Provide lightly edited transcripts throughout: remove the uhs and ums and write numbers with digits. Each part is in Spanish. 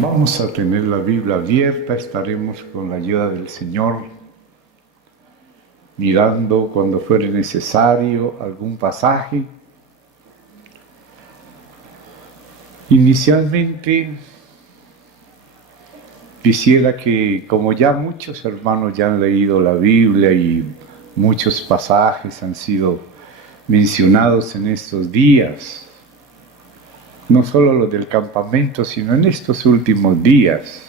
Vamos a tener la Biblia abierta, estaremos con la ayuda del Señor mirando cuando fuere necesario algún pasaje. Inicialmente quisiera que, como ya muchos hermanos ya han leído la Biblia y muchos pasajes han sido mencionados en estos días, no solo los del campamento, sino en estos últimos días.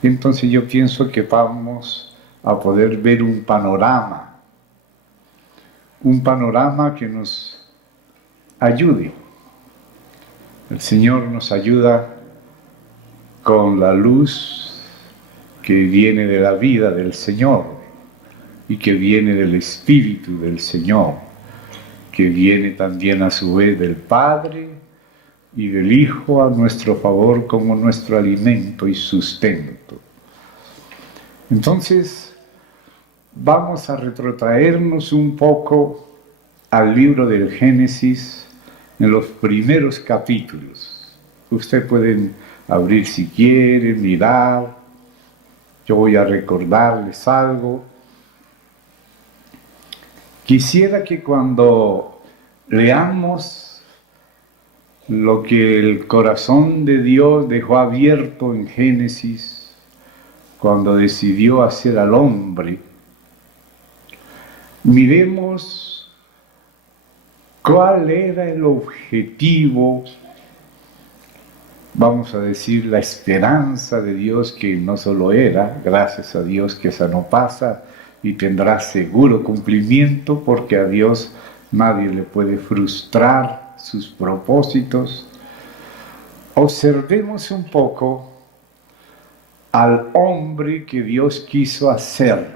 Entonces yo pienso que vamos a poder ver un panorama que nos ayude. El Señor nos ayuda con la luz que viene de la vida del Señor y que viene del Espíritu del Señor, que viene también a su vez del Padre y del Hijo a nuestro favor como nuestro alimento y sustento. Entonces, vamos a retrotraernos un poco al libro del Génesis en los primeros capítulos. Ustedes pueden abrir si quieren, mirar. Yo voy a recordarles algo. Quisiera que cuando leamos lo que el corazón de Dios dejó abierto en Génesis, cuando decidió hacer al hombre, miremos cuál era el objetivo, vamos a decir, la esperanza de Dios, que no solo era, gracias a Dios que esa no pasa y tendrá seguro cumplimiento, porque a Dios nadie le puede frustrar sus propósitos. Observemos un poco al hombre que Dios quiso hacer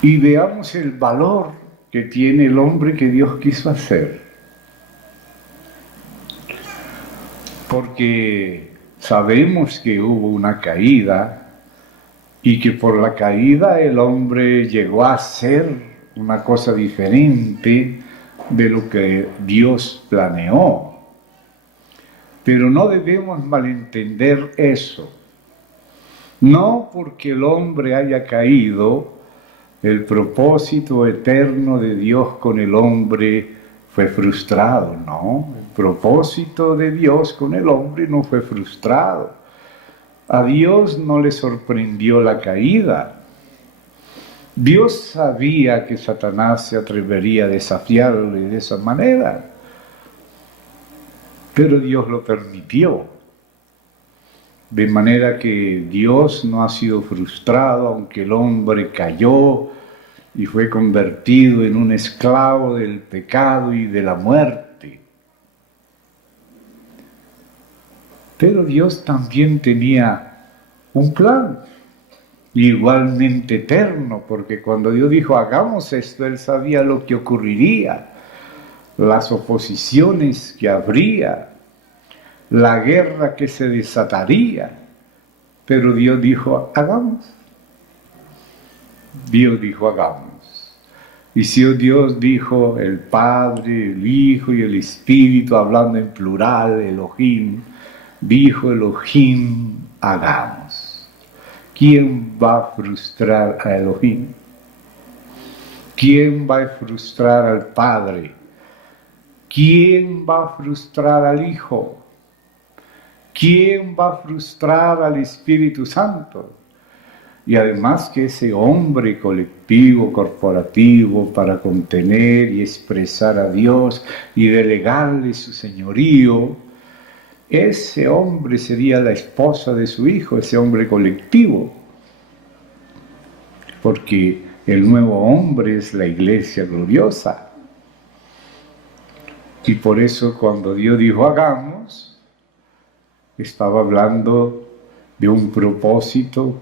y veamos el valor que tiene el hombre que Dios quiso hacer. Porque sabemos que hubo una caída y que por la caída el hombre llegó a ser una cosa diferente de lo que Dios planeó. Pero no debemos malentender eso. No porque el hombre haya caído, el propósito eterno de Dios con el hombre fue frustrado, no. El propósito de Dios con el hombre no fue frustrado. A Dios no le sorprendió la caída. Dios sabía que Satanás se atrevería a desafiarle de esa manera, pero Dios lo permitió. De manera que Dios no ha sido frustrado, aunque el hombre cayó y fue convertido en un esclavo del pecado y de la muerte. Pero Dios también tenía un plan, igualmente eterno, porque cuando Dios dijo, hagamos esto, Él sabía lo que ocurriría, las oposiciones que habría, la guerra que se desataría, pero Dios dijo, hagamos. Dios dijo, hagamos. Y si Dios dijo, el Padre, el Hijo y el Espíritu, hablando en plural, Elohim, dijo Elohim, hagamos. ¿Quién va a frustrar a Elohim? ¿Quién va a frustrar al Padre? ¿Quién va a frustrar al Hijo? ¿Quién va a frustrar al Espíritu Santo? Y además que ese hombre colectivo, corporativo, para contener y expresar a Dios y delegarle su señorío, ese hombre sería la esposa de su hijo, ese hombre colectivo. Porque el nuevo hombre es la iglesia gloriosa. Y por eso cuando Dios dijo hagamos, estaba hablando de un propósito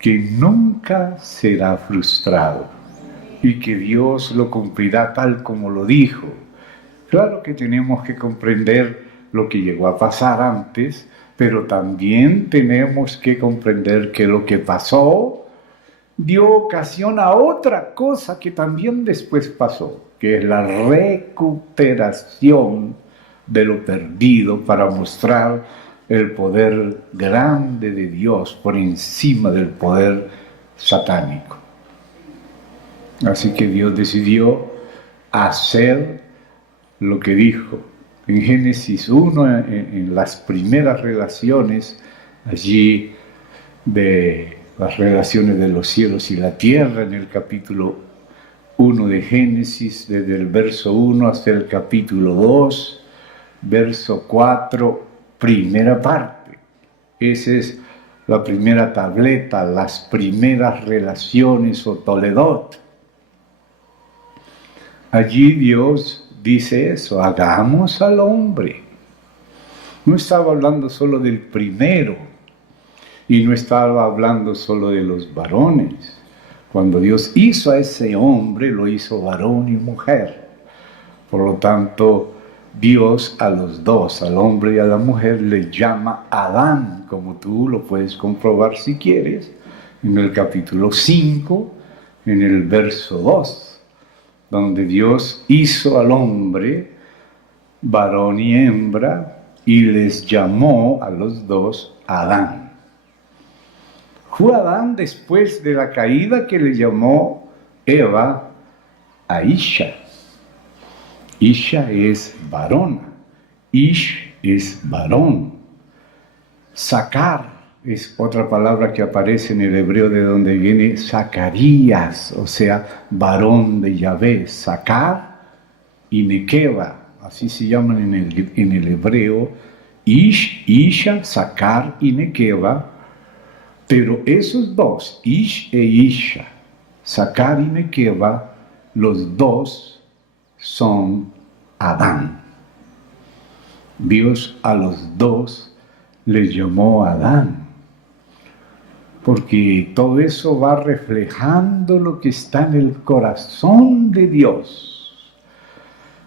que nunca será frustrado y que Dios lo cumplirá tal como lo dijo. Claro que tenemos que comprender lo que llegó a pasar antes, pero también tenemos que comprender que lo que pasó dio ocasión a otra cosa que también después pasó, que es la recuperación de lo perdido para mostrar el poder grande de Dios por encima del poder satánico. Así que Dios decidió hacer lo que dijo. En Génesis 1, en las primeras relaciones, allí de las relaciones de los cielos y la tierra, en el capítulo 1 de Génesis, desde el verso 1 hasta el capítulo 2, verso 4, primera parte. Esa es la primera tableta, las primeras relaciones o Toledot. Allí Dios dice eso, hagamos al hombre. No estaba hablando solo del primero y no estaba hablando solo de los varones. Cuando Dios hizo a ese hombre, lo hizo varón y mujer. Por lo tanto, Dios a los dos, al hombre y a la mujer, le llama Adán, como tú lo puedes comprobar si quieres, en el capítulo 5, en el verso 2, donde Dios hizo al hombre, varón y hembra, y les llamó a los dos Adán. Fue Adán después de la caída que le llamó Eva a Isha. Isha es varona, Ish es varón. Sacar es otra palabra que aparece en el hebreo de donde viene Zacarías, o sea, varón de Yahvé. Sacar y Nequeva, así se llaman en el hebreo, Ish, Isha, Sacar y Nequeva. Pero esos dos, Ish e Isha, Sacar y Nequeva, los dos son Adán. Dios a los dos les llamó Adán, porque todo eso va reflejando lo que está en el corazón de Dios.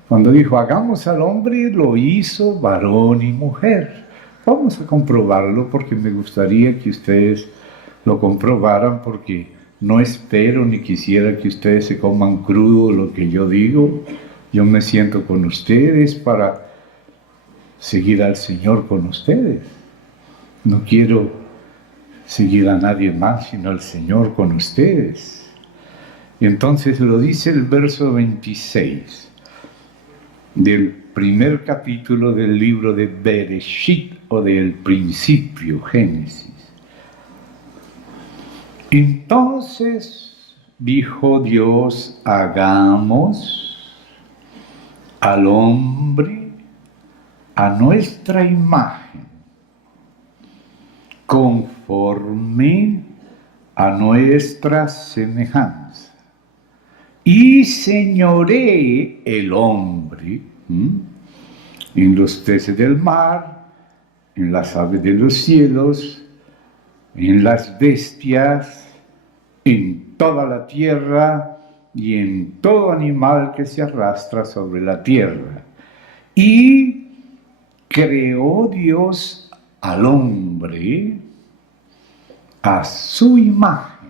Cuando dijo, hagamos al hombre, lo hizo varón y mujer. Vamos a comprobarlo porque me gustaría que ustedes lo comprobaran, porque no espero ni quisiera que ustedes se coman crudo lo que yo digo. Yo me siento con ustedes para seguir al Señor con ustedes. No quiero seguir a nadie más sino al Señor con ustedes. Y entonces lo dice el verso 26 del primer capítulo del libro de Bereshit, o del principio, Génesis. Entonces dijo Dios, hagamos al hombre a nuestra imagen, conforme a nuestra semejanza, y señoree el hombre en los peces del mar, en las aves de los cielos, en las bestias, en toda la tierra y en todo animal que se arrastra sobre la tierra. Y creó Dios al hombre a su imagen.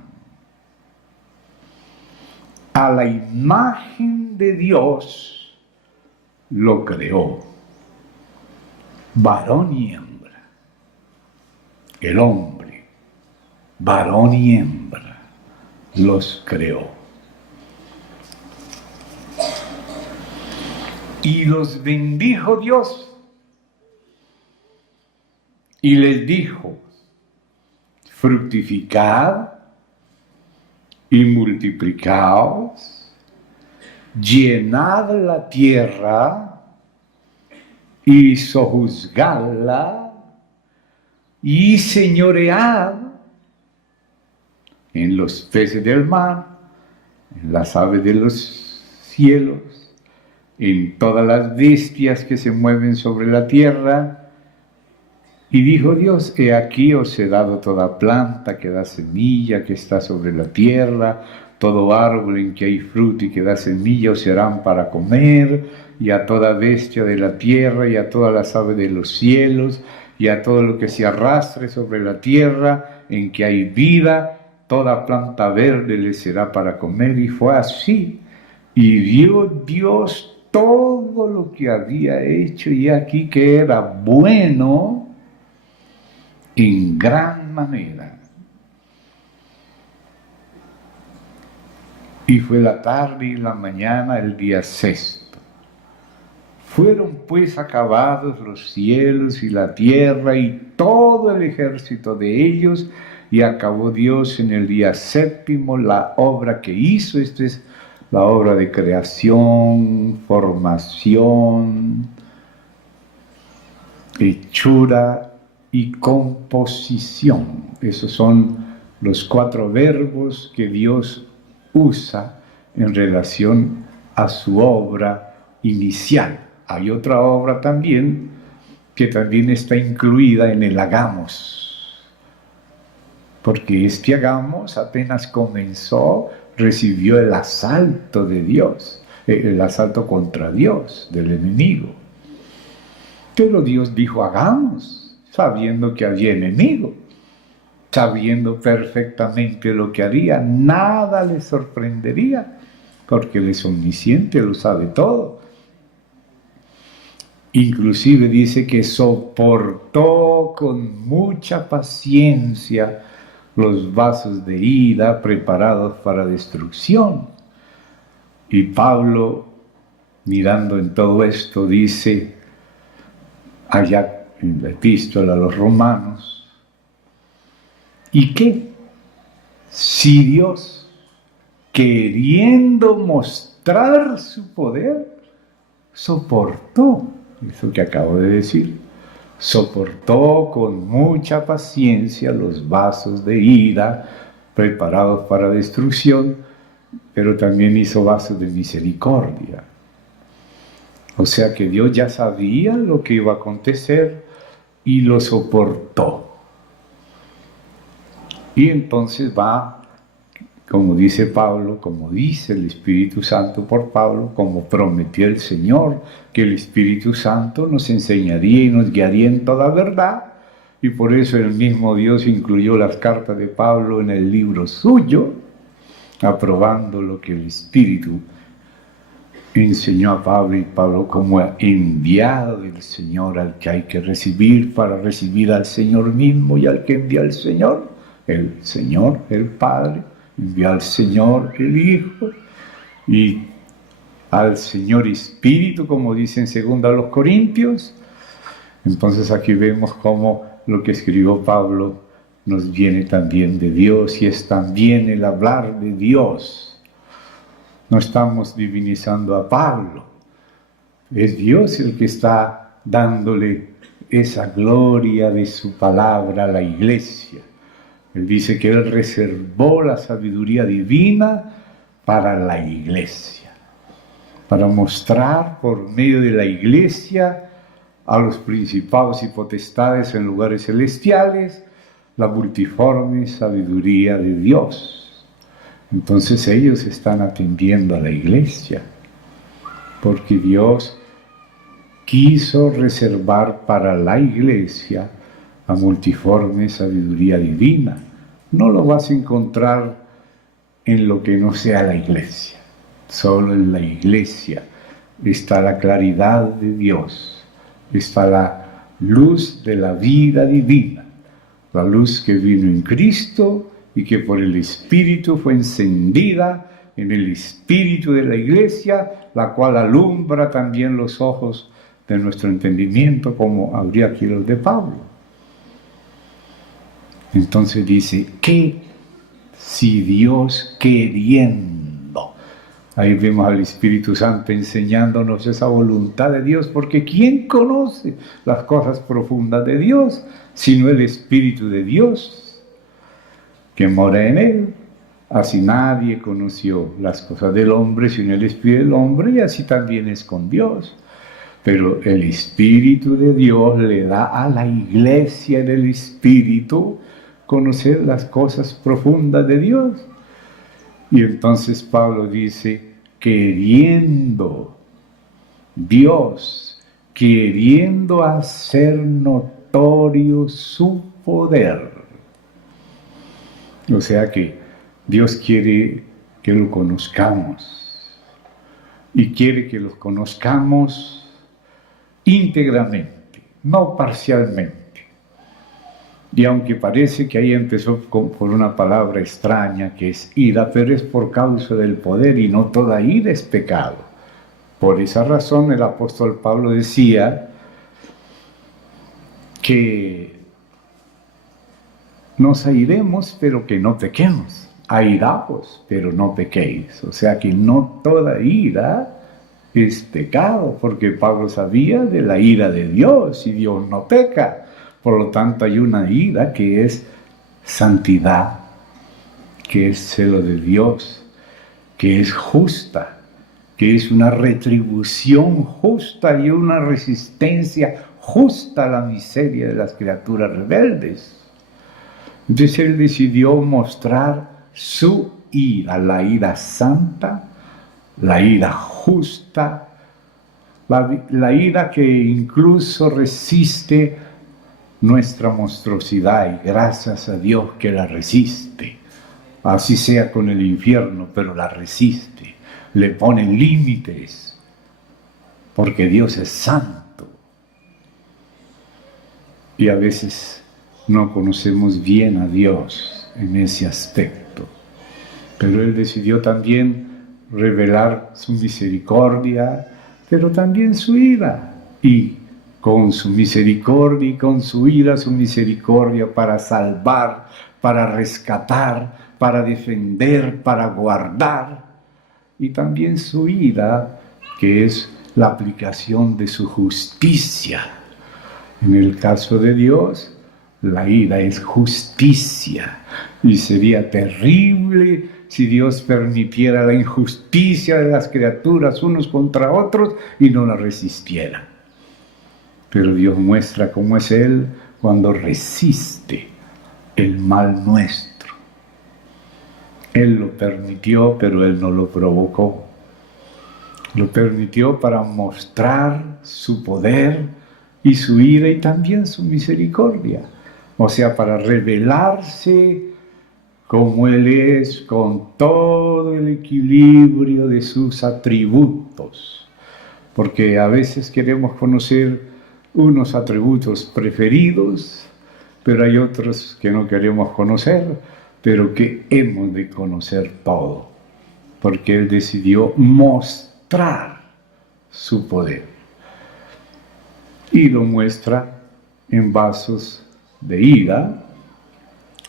A la imagen de Dios lo creó, varón y hembra. El hombre, varón y hembra, los creó. Y los bendijo Dios y les dijo, fructificad y multiplicaos, llenad la tierra y sojuzgadla y señoread en los peces del mar, en las aves de los cielos, en todas las bestias que se mueven sobre la tierra. Y dijo Dios, he aquí os he dado toda planta que da semilla, que está sobre la tierra, todo árbol en que hay fruto y que da semilla os serán para comer, y a toda bestia de la tierra, y a todas las aves de los cielos, y a todo lo que se arrastre sobre la tierra, en que hay vida, toda planta verde les será para comer. Y fue así. Y vio Dios todo lo que había hecho y aquí que era bueno en gran manera. Y fue la tarde y la mañana el día sexto. Fueron pues acabados los cielos y la tierra y todo el ejército de ellos, y acabó Dios en el día séptimo la obra que hizo. Esta es la obra de creación, formación, hechura y composición. Esos son los 4 verbos que Dios usa en relación a su obra inicial. Hay otra obra también que también está incluida en el hagamos, porque este hagamos apenas comenzó, recibió el asalto de Dios, el asalto contra Dios, del enemigo. Pero Dios dijo hagamos, sabiendo que había enemigo, sabiendo perfectamente lo que haría, nada le sorprendería, porque Él es omnisciente, lo sabe todo. Inclusive dice que soportó con mucha paciencia los vasos de ira preparados para destrucción. Y Pablo, mirando en todo esto, dice allá en la epístola a los romanos, ¿y qué? Si Dios, queriendo mostrar su poder, soportó, eso que acabo de decir, soportó con mucha paciencia los vasos de ira preparados para destrucción, pero también hizo vasos de misericordia. O sea que Dios ya sabía lo que iba a acontecer y lo soportó. Y entonces va, como dice Pablo, como dice el Espíritu Santo por Pablo, como prometió el Señor, que el Espíritu Santo nos enseñaría y nos guiaría en toda verdad, y por eso el mismo Dios incluyó las cartas de Pablo en el libro suyo, aprobando lo que el Espíritu enseñó a Pablo, y Pablo como enviado del Señor al que hay que recibir para recibir al Señor mismo, y al que envía al Señor, el Padre, envió al Señor el Hijo, y al Señor Espíritu, como dice en 2 Corintios. Entonces aquí vemos cómo lo que escribió Pablo nos viene también de Dios, y es también el hablar de Dios. No estamos divinizando a Pablo, es Dios el que está dándole esa gloria de su palabra a la iglesia. Él dice que Él reservó la sabiduría divina para la iglesia, para mostrar por medio de la iglesia a los principados y potestades en lugares celestiales la multiforme sabiduría de Dios. Entonces ellos están atendiendo a la iglesia, porque Dios quiso reservar para la iglesia la multiforme sabiduría divina. No lo vas a encontrar en lo que no sea la iglesia. Solo en la iglesia está la claridad de Dios, está la luz de la vida divina, la luz que vino en Cristo y que por el Espíritu fue encendida en el espíritu de la iglesia, la cual alumbra también los ojos de nuestro entendimiento, como habría aquí los de Pablo. Entonces dice, que si Dios queriendo, ahí vemos al Espíritu Santo enseñándonos esa voluntad de Dios, porque ¿quién conoce las cosas profundas de Dios, sino el Espíritu de Dios que mora en Él? Así nadie conoció las cosas del hombre sino el Espíritu del hombre, y así también es con Dios. Pero el Espíritu de Dios le da a la iglesia del Espíritu conocer las cosas profundas de Dios. Y entonces Pablo dice, queriendo Dios, queriendo hacer notorio su poder. O sea que Dios quiere que lo conozcamos. y quiere que los conozcamos íntegramente, no parcialmente. Y aunque parece que ahí empezó por una palabra extraña que es ira, pero es por causa del poder y no toda ira es pecado. Por esa razón el apóstol Pablo decía que nos airemos pero que no pequemos, airaos pero no pequéis. O sea que no toda ira es pecado, porque Pablo sabía de la ira de Dios y Dios no peca. Por lo tanto, hay una ira que es santidad, que es celo de Dios, que es justa, que es una retribución justa y una resistencia justa a la miseria de las criaturas rebeldes. Entonces él decidió mostrar su ira, la ira santa, la ira justa, la ira que incluso resiste nuestra monstruosidad, y gracias a Dios que la resiste. Así sea con el infierno, pero la resiste, le pone límites, porque Dios es santo. Y a veces no conocemos bien a Dios en ese aspecto, pero Él decidió también revelar su misericordia, pero también su ira, y con su misericordia y con su ira, su misericordia para salvar, para rescatar, para defender, para guardar, y también su ira, que es la aplicación de su justicia. En el caso de Dios, la ira es justicia, y sería terrible si Dios permitiera la injusticia de las criaturas unos contra otros y no la resistiera. Pero Dios muestra cómo es Él cuando resiste el mal nuestro. Él lo permitió, pero Él no lo provocó. Lo permitió para mostrar su poder y su ira y también su misericordia. O sea, para revelarse como Él es, con todo el equilibrio de sus atributos. Porque a veces queremos conocer unos atributos preferidos, pero hay otros que no queremos conocer, pero que hemos de conocer todo, porque Él decidió mostrar su poder. Y lo muestra en vasos de ira,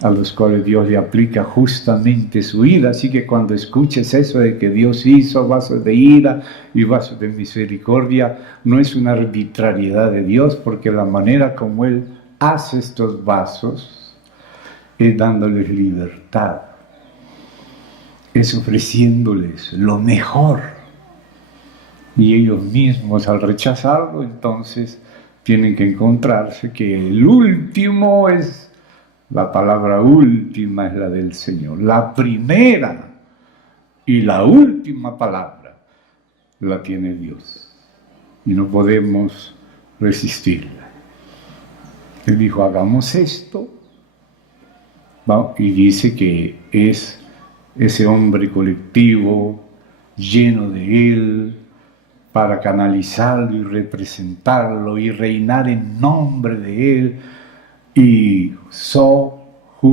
a los cuales Dios le aplica justamente su ira. Así que cuando escuches eso de que Dios hizo vasos de ira y vasos de misericordia, no es una arbitrariedad de Dios, porque la manera como Él hace estos vasos es dándoles libertad, es ofreciéndoles lo mejor. Y ellos mismos, al rechazarlo, entonces tienen que encontrarse que el último es... La palabra última es la del Señor. La primera y la última palabra la tiene Dios. Y no podemos resistirla. Él dijo, hagamos esto. Y dice que es ese hombre colectivo lleno de Él para canalizarlo y representarlo y reinar en nombre de Él y sojuzgar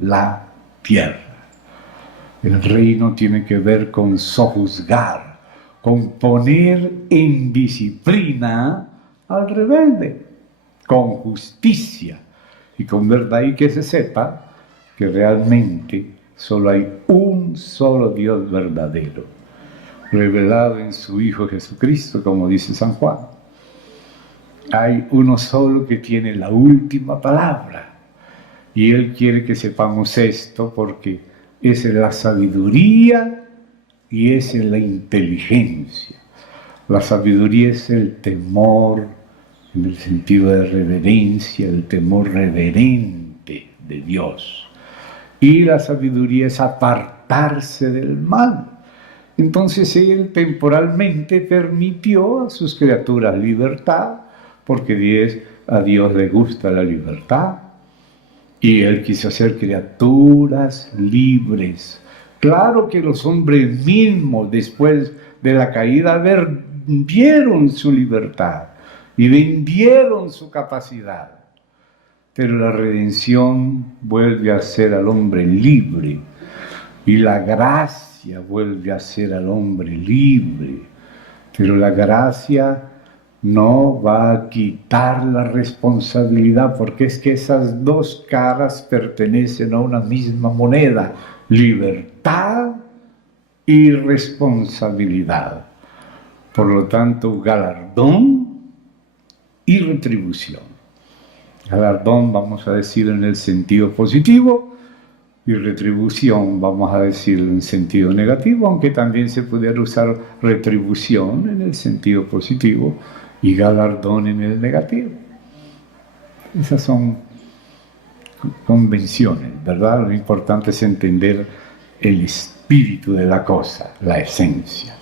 la tierra. El reino tiene que ver con sojuzgar, con poner en disciplina al rebelde, con justicia y con verdad, y que se sepa que realmente solo hay un solo Dios verdadero, revelado en su Hijo Jesucristo, como dice San Juan. Hay uno solo que tiene la última palabra, y Él quiere que sepamos esto porque esa es la sabiduría y esa es la inteligencia. La sabiduría es el temor, en el sentido de reverencia, el temor reverente de Dios. Y la sabiduría es apartarse del mal. Entonces Él temporalmente permitió a sus criaturas libertad, porque a Dios le gusta la libertad, y Él quiso hacer criaturas libres, Claro que los hombres mismos, después de la caída, vendieron su libertad y vendieron su capacidad. Pero la redención vuelve a ser al hombre libre y la gracia vuelve a ser al hombre libre. Pero la gracia no va a quitar la responsabilidad, porque es que esas dos caras pertenecen a una misma moneda: libertad y responsabilidad. Por lo tanto, galardón y retribución. Galardón vamos a decir en el sentido positivo y retribución vamos a decir en sentido negativo, aunque también se pudiera usar retribución en el sentido positivo y galardón en el negativo. Esas son convenciones, ¿verdad? Lo importante es entender el espíritu de la cosa, la esencia.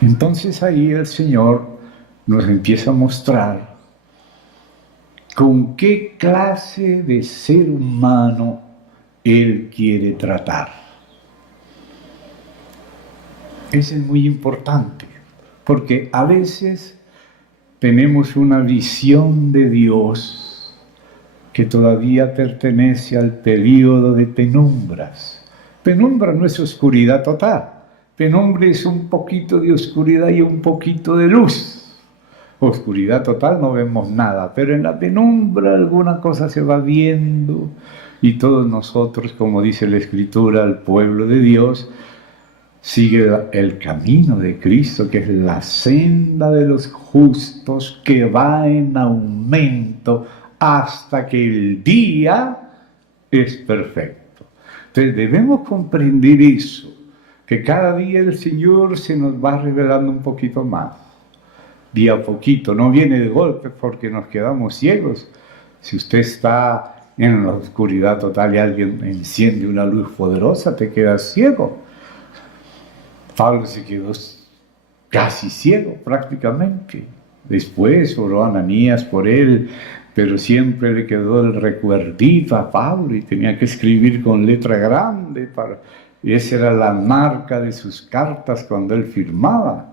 Entonces ahí el Señor nos empieza a mostrar con qué clase de ser humano Él quiere tratar. Eso es muy importante, porque a veces tenemos una visión de Dios que todavía pertenece al período de penumbras. Penumbra no es oscuridad total. Penumbra es un poquito de oscuridad y un poquito de luz. Oscuridad total, no vemos nada, pero en la penumbra alguna cosa se va viendo, y todos nosotros, como dice la Escritura, el pueblo de Dios, sigue el camino de Cristo, que es la senda de los justos, que va en aumento hasta que el día es perfecto. Entonces debemos comprender eso, que cada día el Señor se nos va revelando un poquito más. Día a poquito, no viene de golpe porque nos quedamos ciegos. Si usted está en la oscuridad total y alguien enciende una luz poderosa, te quedas ciego. Pablo se quedó casi ciego prácticamente. Después oró Ananías por él, pero siempre le quedó el recuerdito a Pablo y tenía que escribir con letra grande, y esa era la marca de sus cartas cuando él firmaba,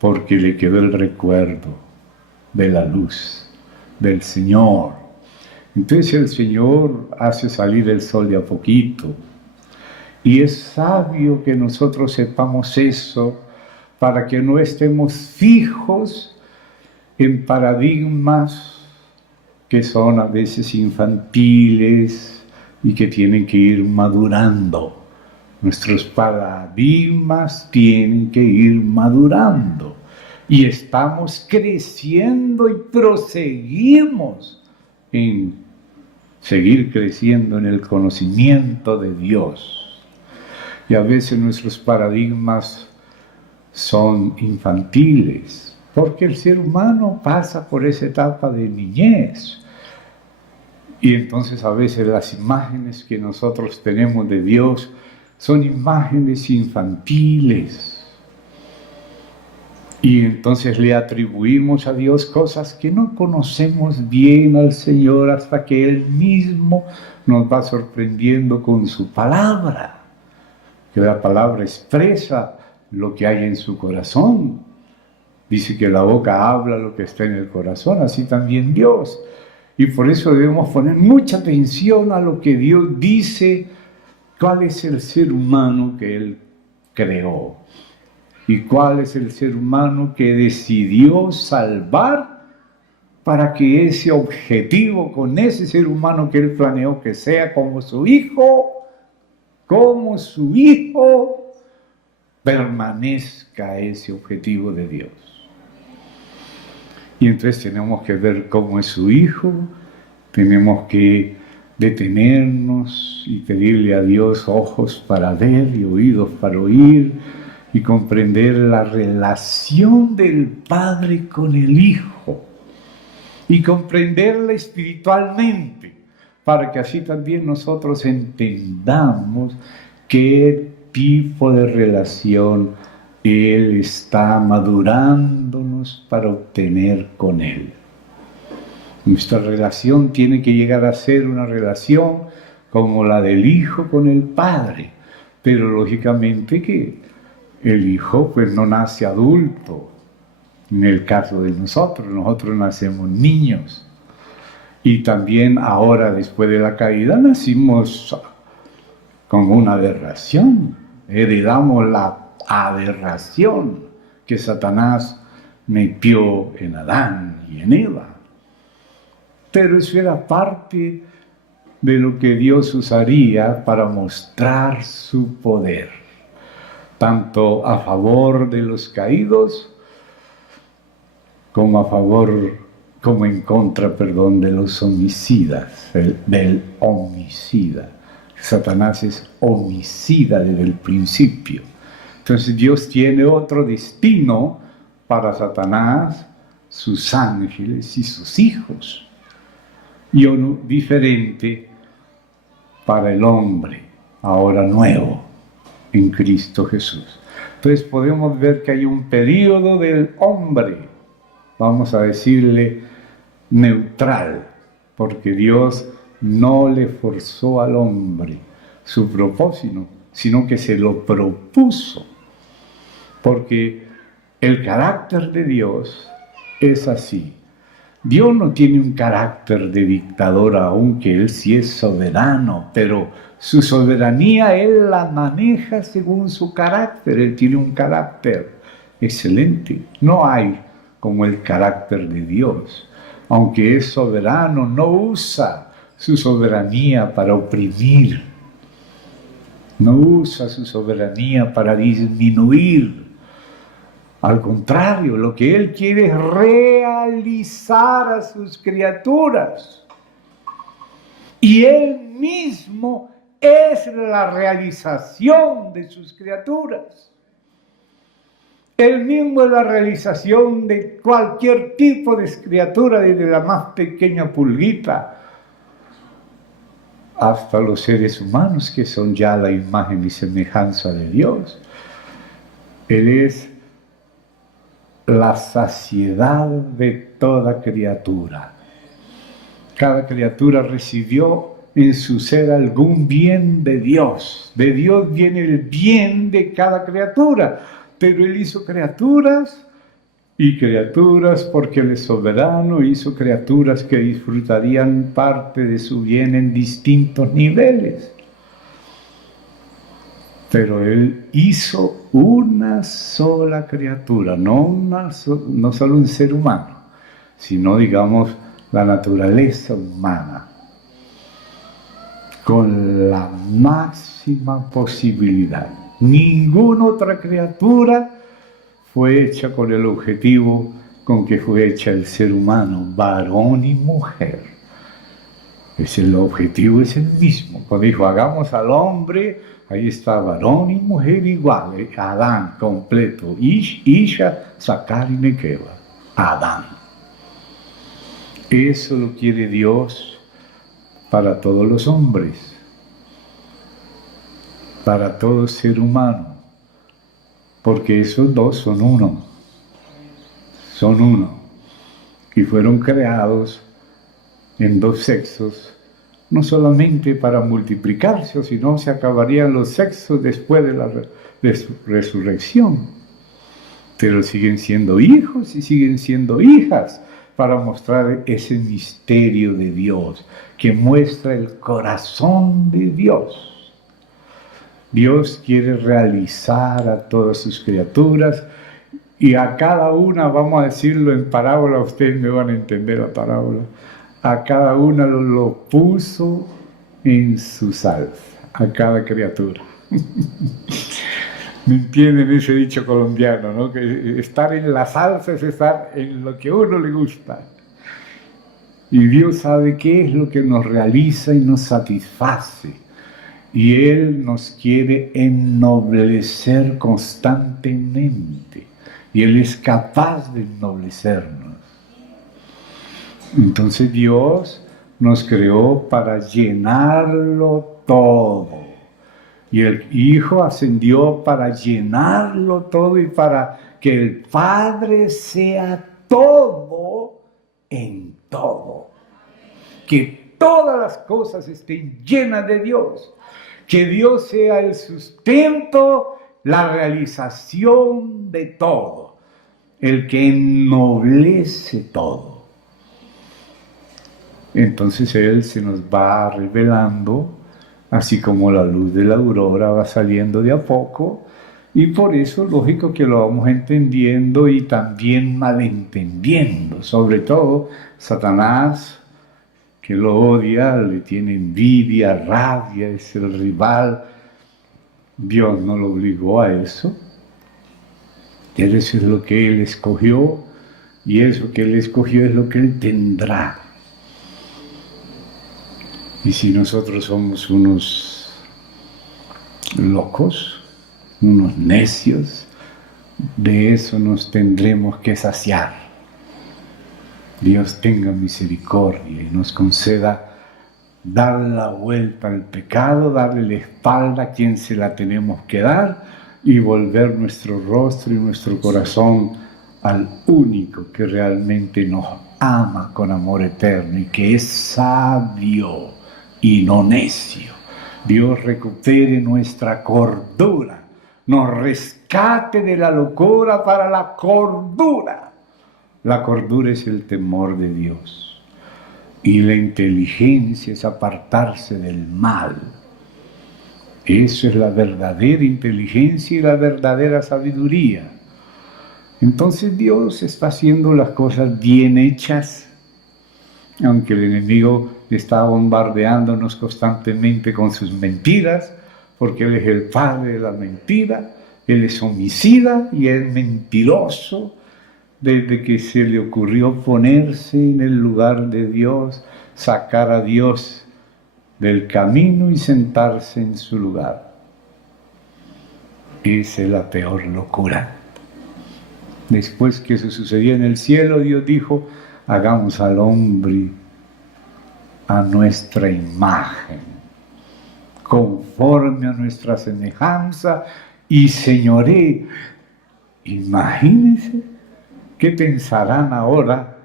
porque le quedó el recuerdo de la luz del Señor. Entonces el Señor hace salir el sol de a poquito, y es sabio que nosotros sepamos eso para que no estemos fijos en paradigmas que son a veces infantiles y que tienen que ir madurando. Nuestros paradigmas tienen que ir madurando y estamos creciendo y proseguimos en seguir creciendo en el conocimiento de Dios. Y a veces nuestros paradigmas son infantiles, porque el ser humano pasa por esa etapa de niñez. Y entonces a veces las imágenes que nosotros tenemos de Dios son imágenes infantiles. Y entonces le atribuimos a Dios cosas que no conocemos bien al Señor hasta que Él mismo nos va sorprendiendo con su palabra. Que la palabra expresa lo que hay en su corazón. Dice que la boca habla lo que está en el corazón, así también Dios. Y por eso debemos poner mucha atención a lo que Dios dice, cuál es el ser humano que Él creó y cuál es el ser humano que decidió salvar para que ese objetivo con ese ser humano que Él planeó que sea como su hijo, permanezca ese objetivo de Dios. Y entonces tenemos que ver cómo es su hijo, tenemos que detenernos y pedirle a Dios ojos para ver y oídos para oír y comprender la relación del Padre con el Hijo y comprenderla espiritualmente para que así también nosotros entendamos qué tipo de relación Él está madurándonos para obtener con Él. Nuestra relación tiene que llegar a ser una relación como la del Hijo con el Padre. Pero lógicamente que el Hijo pues no nace adulto. En el caso de nosotros nacemos niños. Y también ahora, después de la caída, nacimos con una aberración. Heredamos la aberración que Satanás metió en Adán y en Eva. Pero eso era parte de lo que Dios usaría para mostrar su poder, tanto a favor de los caídos como en contra, de los homicidas, del homicida. Satanás es homicida desde el principio. Entonces Dios tiene otro destino para Satanás, sus ángeles y sus hijos, y uno diferente para el hombre, ahora nuevo, en Cristo Jesús. Entonces podemos ver que hay un periodo del hombre, vamos a decirle neutral, porque Dios no le forzó al hombre su propósito, sino que se lo propuso, porque el carácter de Dios es así. Dios no tiene un carácter de dictador, aunque Él sí es soberano, pero su soberanía Él la maneja según su carácter. Él tiene un carácter excelente. No hay como el carácter de Dios. Aunque es soberano, no usa su soberanía para oprimir. No usa su soberanía para disminuir. Al contrario, lo que Él quiere es realizar a sus criaturas. Y Él mismo es la realización de sus criaturas. Él mismo es la realización de cualquier tipo de criatura, desde la más pequeña pulguita hasta los seres humanos, que son ya la imagen y semejanza de Dios. Él es la saciedad de toda criatura. Cada criatura recibió en su ser algún bien de Dios. De Dios viene el bien de cada criatura, pero Él hizo criaturas y criaturas, porque Él es soberano, hizo criaturas que disfrutarían parte de su bien en distintos niveles. Pero Él hizo una sola criatura, no solo un ser humano, sino, digamos, la naturaleza humana, con la máxima posibilidad. Ninguna otra criatura fue hecha con el objetivo con que fue hecha el ser humano, varón y mujer. El objetivo es el mismo. Cuando dijo, hagamos al hombre, ahí está varón y mujer igual, Adán completo, Isha, Sakar y Nekeva, Adán. Eso lo quiere Dios para todos los hombres, para todo ser humano, porque esos dos son uno, y fueron creados en dos sexos, no solamente para multiplicarse, sino se acabarían los sexos después de la resurrección, pero siguen siendo hijos y siguen siendo hijas, para mostrar ese misterio de Dios, que muestra el corazón de Dios. Dios quiere realizar a todas sus criaturas, y a cada una, vamos a decirlo en parábola, ustedes me van a entender la parábola, a cada una lo puso en su salsa, a cada criatura. ¿Me entienden ese dicho colombiano, no? Que estar en la salsa es estar en lo que a uno le gusta. Y Dios sabe qué es lo que nos realiza y nos satisface. Y Él nos quiere ennoblecer constantemente. Y Él es capaz de ennoblecernos. Entonces Dios nos creó para llenarlo todo. Y el Hijo ascendió para llenarlo todo y para que el Padre sea todo en todo. Que todas las cosas estén llenas de Dios, que Dios sea el sustento, la realización de todo, el que ennoblece todo. Entonces Él se nos va revelando, así como la luz de la aurora va saliendo de a poco, y por eso lógico que lo vamos entendiendo y también malentendiendo. Sobre todo Satanás, que lo odia, le tiene envidia, rabia, es el rival. Dios no lo obligó a eso. Eso es lo que Él escogió, y eso que Él escogió es lo que Él tendrá. Y si nosotros somos unos locos, unos necios, de eso nos tendremos que saciar. Dios tenga misericordia y nos conceda dar la vuelta al pecado, darle la espalda a quien se la tenemos que dar y volver nuestro rostro y nuestro corazón al único que realmente nos ama con amor eterno y que es sabio y no necio. Dios recupere nuestra cordura, nos rescate de la locura para la cordura. La cordura es el temor de Dios y la inteligencia es apartarse del mal. Eso es la verdadera inteligencia y la verdadera sabiduría. Entonces Dios está haciendo las cosas bien hechas, aunque el enemigo está bombardeándonos constantemente con sus mentiras, porque Él es el padre de la mentira, Él es homicida y es mentiroso, desde que se le ocurrió ponerse en el lugar de Dios, sacar a Dios del camino y sentarse en su lugar. Esa es la peor locura. Después que eso sucedió en el cielo, Dios dijo, hagamos al hombre a nuestra imagen, conforme a nuestra semejanza, y señoré. Imagínense qué pensarán ahora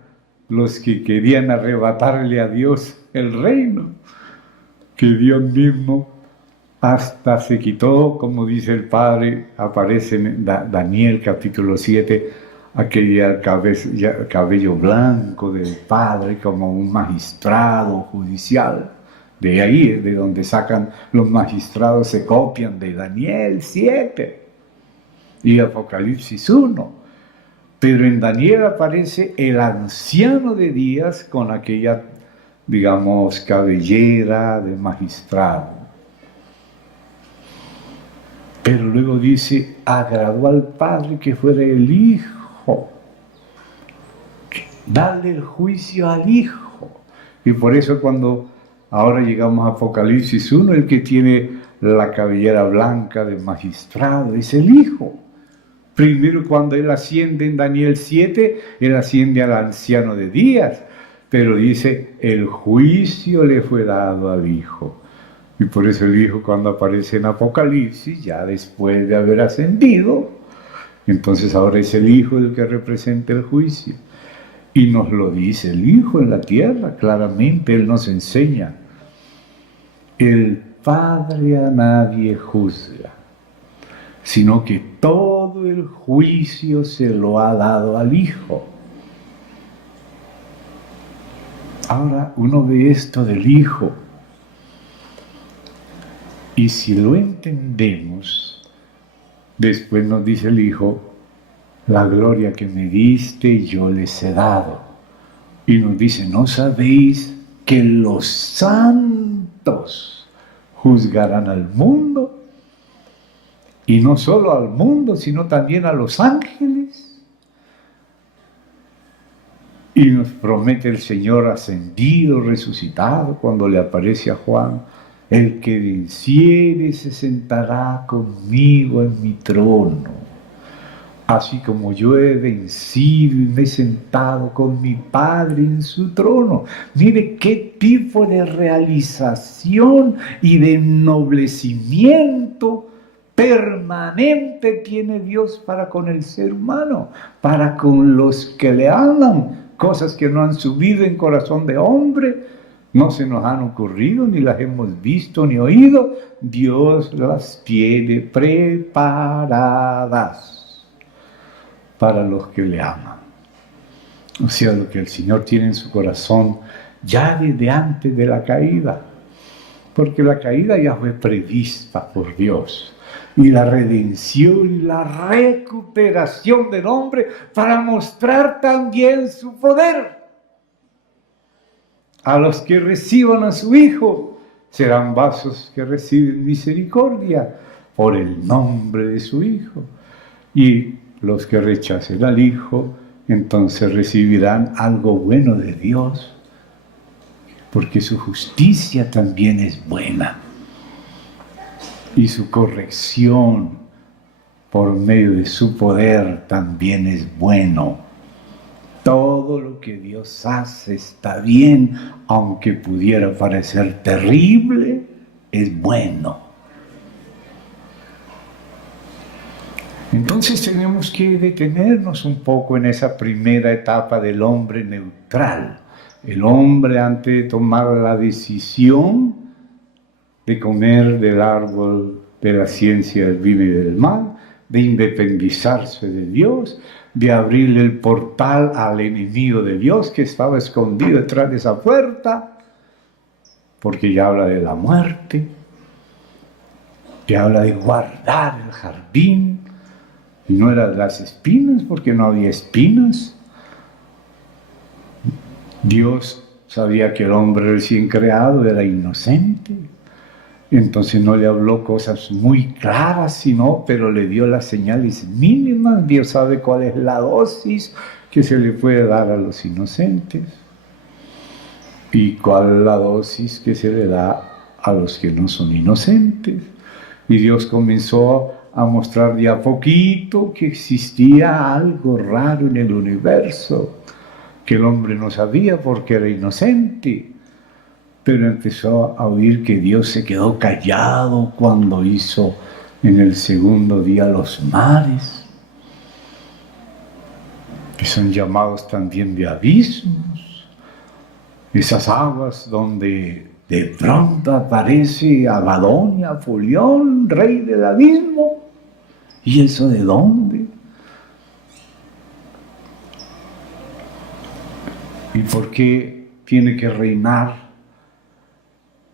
los que querían arrebatarle a Dios el reino, que Dios mismo hasta se quitó, como dice el Padre, aparece en Daniel capítulo 7, aquel cabello blanco del Padre como un magistrado judicial. De ahí es de donde sacan los magistrados, se copian de Daniel 7 y Apocalipsis 1. Pero en Daniel aparece el anciano de días con aquella, digamos, cabellera de magistrado. Pero luego dice, agradó al Padre que fuera el Hijo, darle el juicio al Hijo. Y por eso cuando ahora llegamos a Apocalipsis 1, el que tiene la cabellera blanca de magistrado es el Hijo. Primero cuando Él asciende en Daniel 7, Él asciende al anciano de días, pero dice, el juicio le fue dado al Hijo. Y por eso el Hijo cuando aparece en Apocalipsis, ya después de haber ascendido, entonces ahora es el Hijo el que representa el juicio. Y nos lo dice el Hijo en la tierra, claramente Él nos enseña. El Padre a nadie juzga, sino que todo el juicio se lo ha dado al Hijo. Ahora uno ve esto del Hijo, y si lo entendemos, después nos dice el Hijo, la gloria que me diste yo les he dado. Y nos dice, ¿no sabéis que los santos juzgarán al mundo? Y no solo al mundo, sino también a los ángeles. Y nos promete el Señor ascendido, resucitado, cuando le aparece a Juan, el que venciere se sentará conmigo en mi trono, así como yo he vencido y me he sentado con mi Padre en su trono. Mire qué tipo de realización y de ennoblecimiento permanente tiene Dios para con el ser humano, para con los que le aman, cosas que no han subido en corazón de hombre, No se nos han ocurrido, ni las hemos visto, ni oído. Dios las tiene preparadas para los que le aman. O sea, lo que el Señor tiene en su corazón ya desde antes de la caída. Porque la caída ya fue prevista por Dios. Y la redención y la recuperación del hombre para mostrar también su poder. A los que reciban a su Hijo serán vasos que reciben misericordia por el nombre de su Hijo. Y los que rechacen al Hijo, entonces recibirán algo bueno de Dios, porque su justicia también es buena. Y su corrección por medio de su poder también es bueno. Todo lo que Dios hace está bien, aunque pudiera parecer terrible, es bueno. Entonces tenemos que detenernos un poco en esa primera etapa del hombre neutral. El hombre, antes de tomar la decisión de comer del árbol de la ciencia del bien y del mal, de independizarse de Dios, de abrirle el portal al enemigo de Dios que estaba escondido detrás de esa puerta, porque ya habla de la muerte, ya habla de guardar el jardín, y no era de las espinas, porque no había espinas. Dios sabía que el hombre recién creado era inocente, entonces no le habló cosas muy claras, pero le dio las señales mínimas. Dios sabe cuál es la dosis que se le puede dar a los inocentes y cuál es la dosis que se le da a los que no son inocentes. Y Dios comenzó a mostrar de a poquito que existía algo raro en el universo, que el hombre no sabía porque era inocente. Pero empezó a oír que Dios se quedó callado cuando hizo en el segundo día los mares, que son llamados también de abismos, esas aguas donde de pronto aparece Abadón y Apolión, rey del abismo. ¿Y eso de dónde? ¿Y por qué tiene que reinar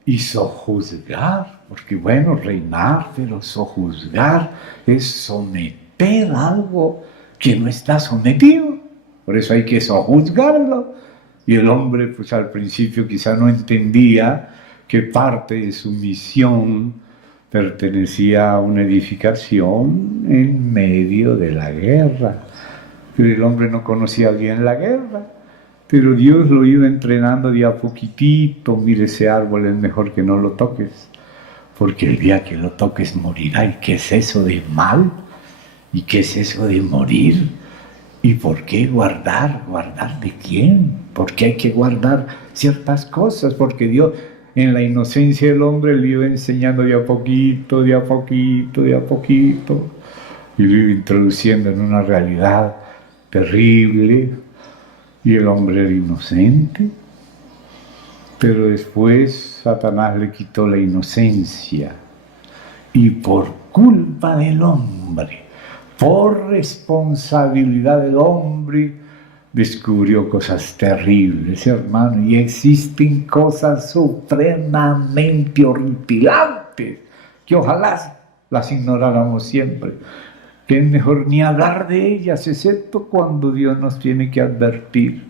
y sojuzgar? Porque bueno, reinar, pero sojuzgar es someter algo que no está sometido. Por eso hay que sojuzgarlo. Y el hombre, pues al principio quizá no entendía que parte de su misión pertenecía a una edificación en medio de la guerra. Pero el hombre no conocía bien la guerra. Pero Dios lo iba entrenando de a poquitito. Mire, ese árbol es mejor que no lo toques, porque el día que lo toques morirá. ¿Y qué es eso de mal? ¿Y qué es eso de morir? ¿Y por qué guardar? ¿Guardar de quién? ¿Por qué hay que guardar ciertas cosas? Porque Dios, en la inocencia del hombre, le iba enseñando de a poquito, de a poquito, de a poquito, y lo iba introduciendo en una realidad terrible. Y el hombre era inocente, pero después Satanás le quitó la inocencia, y por culpa del hombre, por responsabilidad del hombre, descubrió cosas terribles, hermano, y existen cosas supremamente horripilantes que ojalá las ignoráramos siempre, que es mejor ni hablar de ellas, excepto cuando Dios nos tiene que advertir,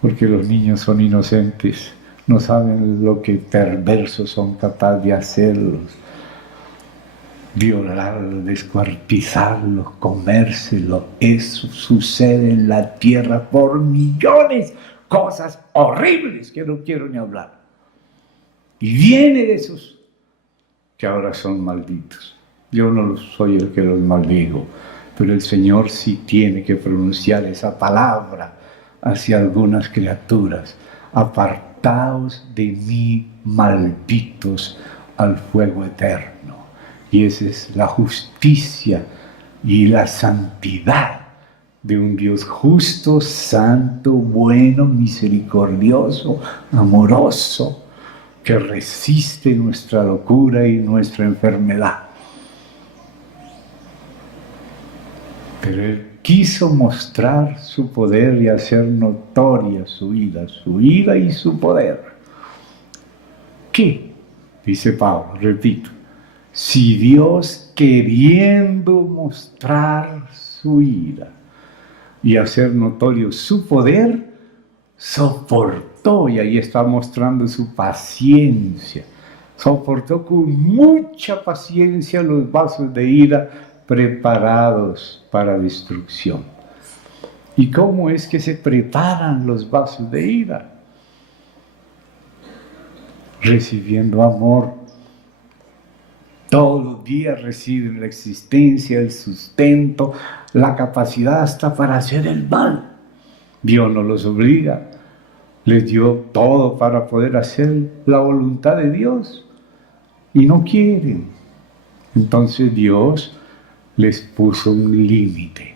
porque los niños son inocentes, no saben lo que perversos son capaces de hacerlos, violarlos, descuartizarlos, comérselos. Eso sucede en la tierra por millones, cosas horribles que no quiero ni hablar, y viene de esos que ahora son malditos. Yo no soy el que los maldigo, pero el Señor sí tiene que pronunciar esa palabra hacia algunas criaturas: apartaos de mí, malditos, al fuego eterno. Y esa es la justicia y la santidad de un Dios justo, santo, bueno, misericordioso, amoroso, que resiste nuestra locura y nuestra enfermedad. Pero Él quiso mostrar su poder y hacer notoria su ira y su poder. ¿Qué? Dice Pablo, repito, si Dios, queriendo mostrar su ira y hacer notorio su poder, soportó, y ahí está mostrando su paciencia, soportó con mucha paciencia los vasos de ira preparados para destrucción. ¿Y cómo es que se preparan los vasos de ira? Recibiendo amor. Todos los días reciben la existencia, el sustento, la capacidad hasta para hacer el mal. Dios no los obliga, les dio todo para poder hacer la voluntad de Dios y no quieren. Entonces Dios les puso un límite.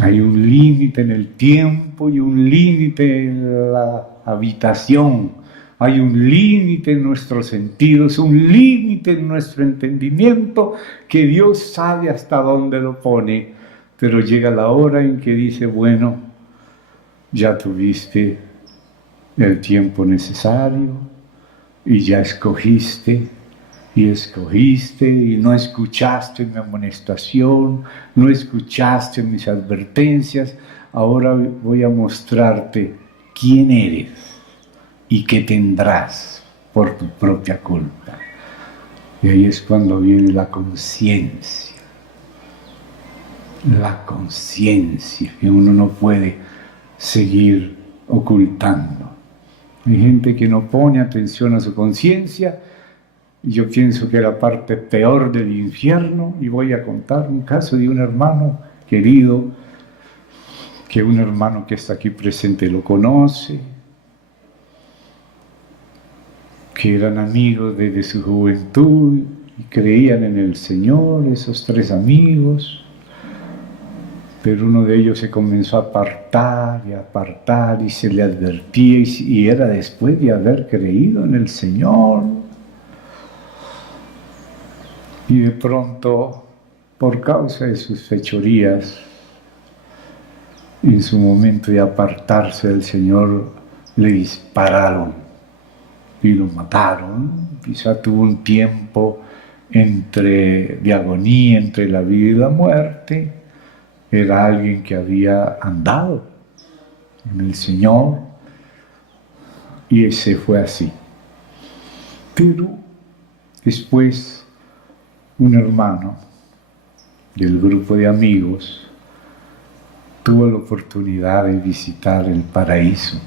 Hay un límite en el tiempo y un límite en la habitación. Hay un límite en nuestros sentidos, un límite en nuestro entendimiento que Dios sabe hasta dónde lo pone. Pero llega la hora en que dice, bueno, ya tuviste el tiempo necesario y ya escogiste y no escuchaste mi amonestación, no escuchaste mis advertencias. Ahora voy a mostrarte quién eres y qué tendrás por tu propia culpa. Y ahí es cuando viene la conciencia. La conciencia que uno no puede seguir ocultando. Hay gente que no pone atención a su conciencia, y yo pienso que la parte peor del infierno, y voy a contar un caso de un hermano querido, que un hermano que está aquí presente lo conoce, que eran amigos desde su juventud y creían en el Señor, esos tres amigos, pero uno de ellos se comenzó a apartar y se le advertía, y era después de haber creído en el Señor. Y de pronto, por causa de sus fechorías, en su momento de apartarse del Señor, le dispararon y lo mataron. Quizá tuvo un tiempo de agonía entre la vida y la muerte. Era alguien que había andado en el Señor y ese fue así. Pero después un hermano del grupo de amigos tuvo la oportunidad de visitar el paraíso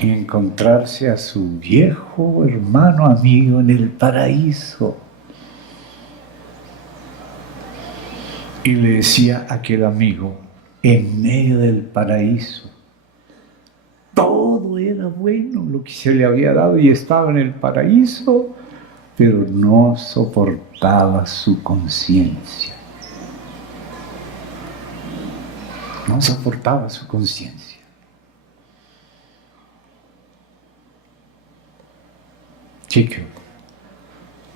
y encontrarse a su viejo hermano amigo en el paraíso. Y le decía a aquel amigo, en medio del paraíso, todo era bueno, lo que se le había dado, y estaba en el paraíso, pero no soportaba su conciencia. No soportaba su conciencia. Chico,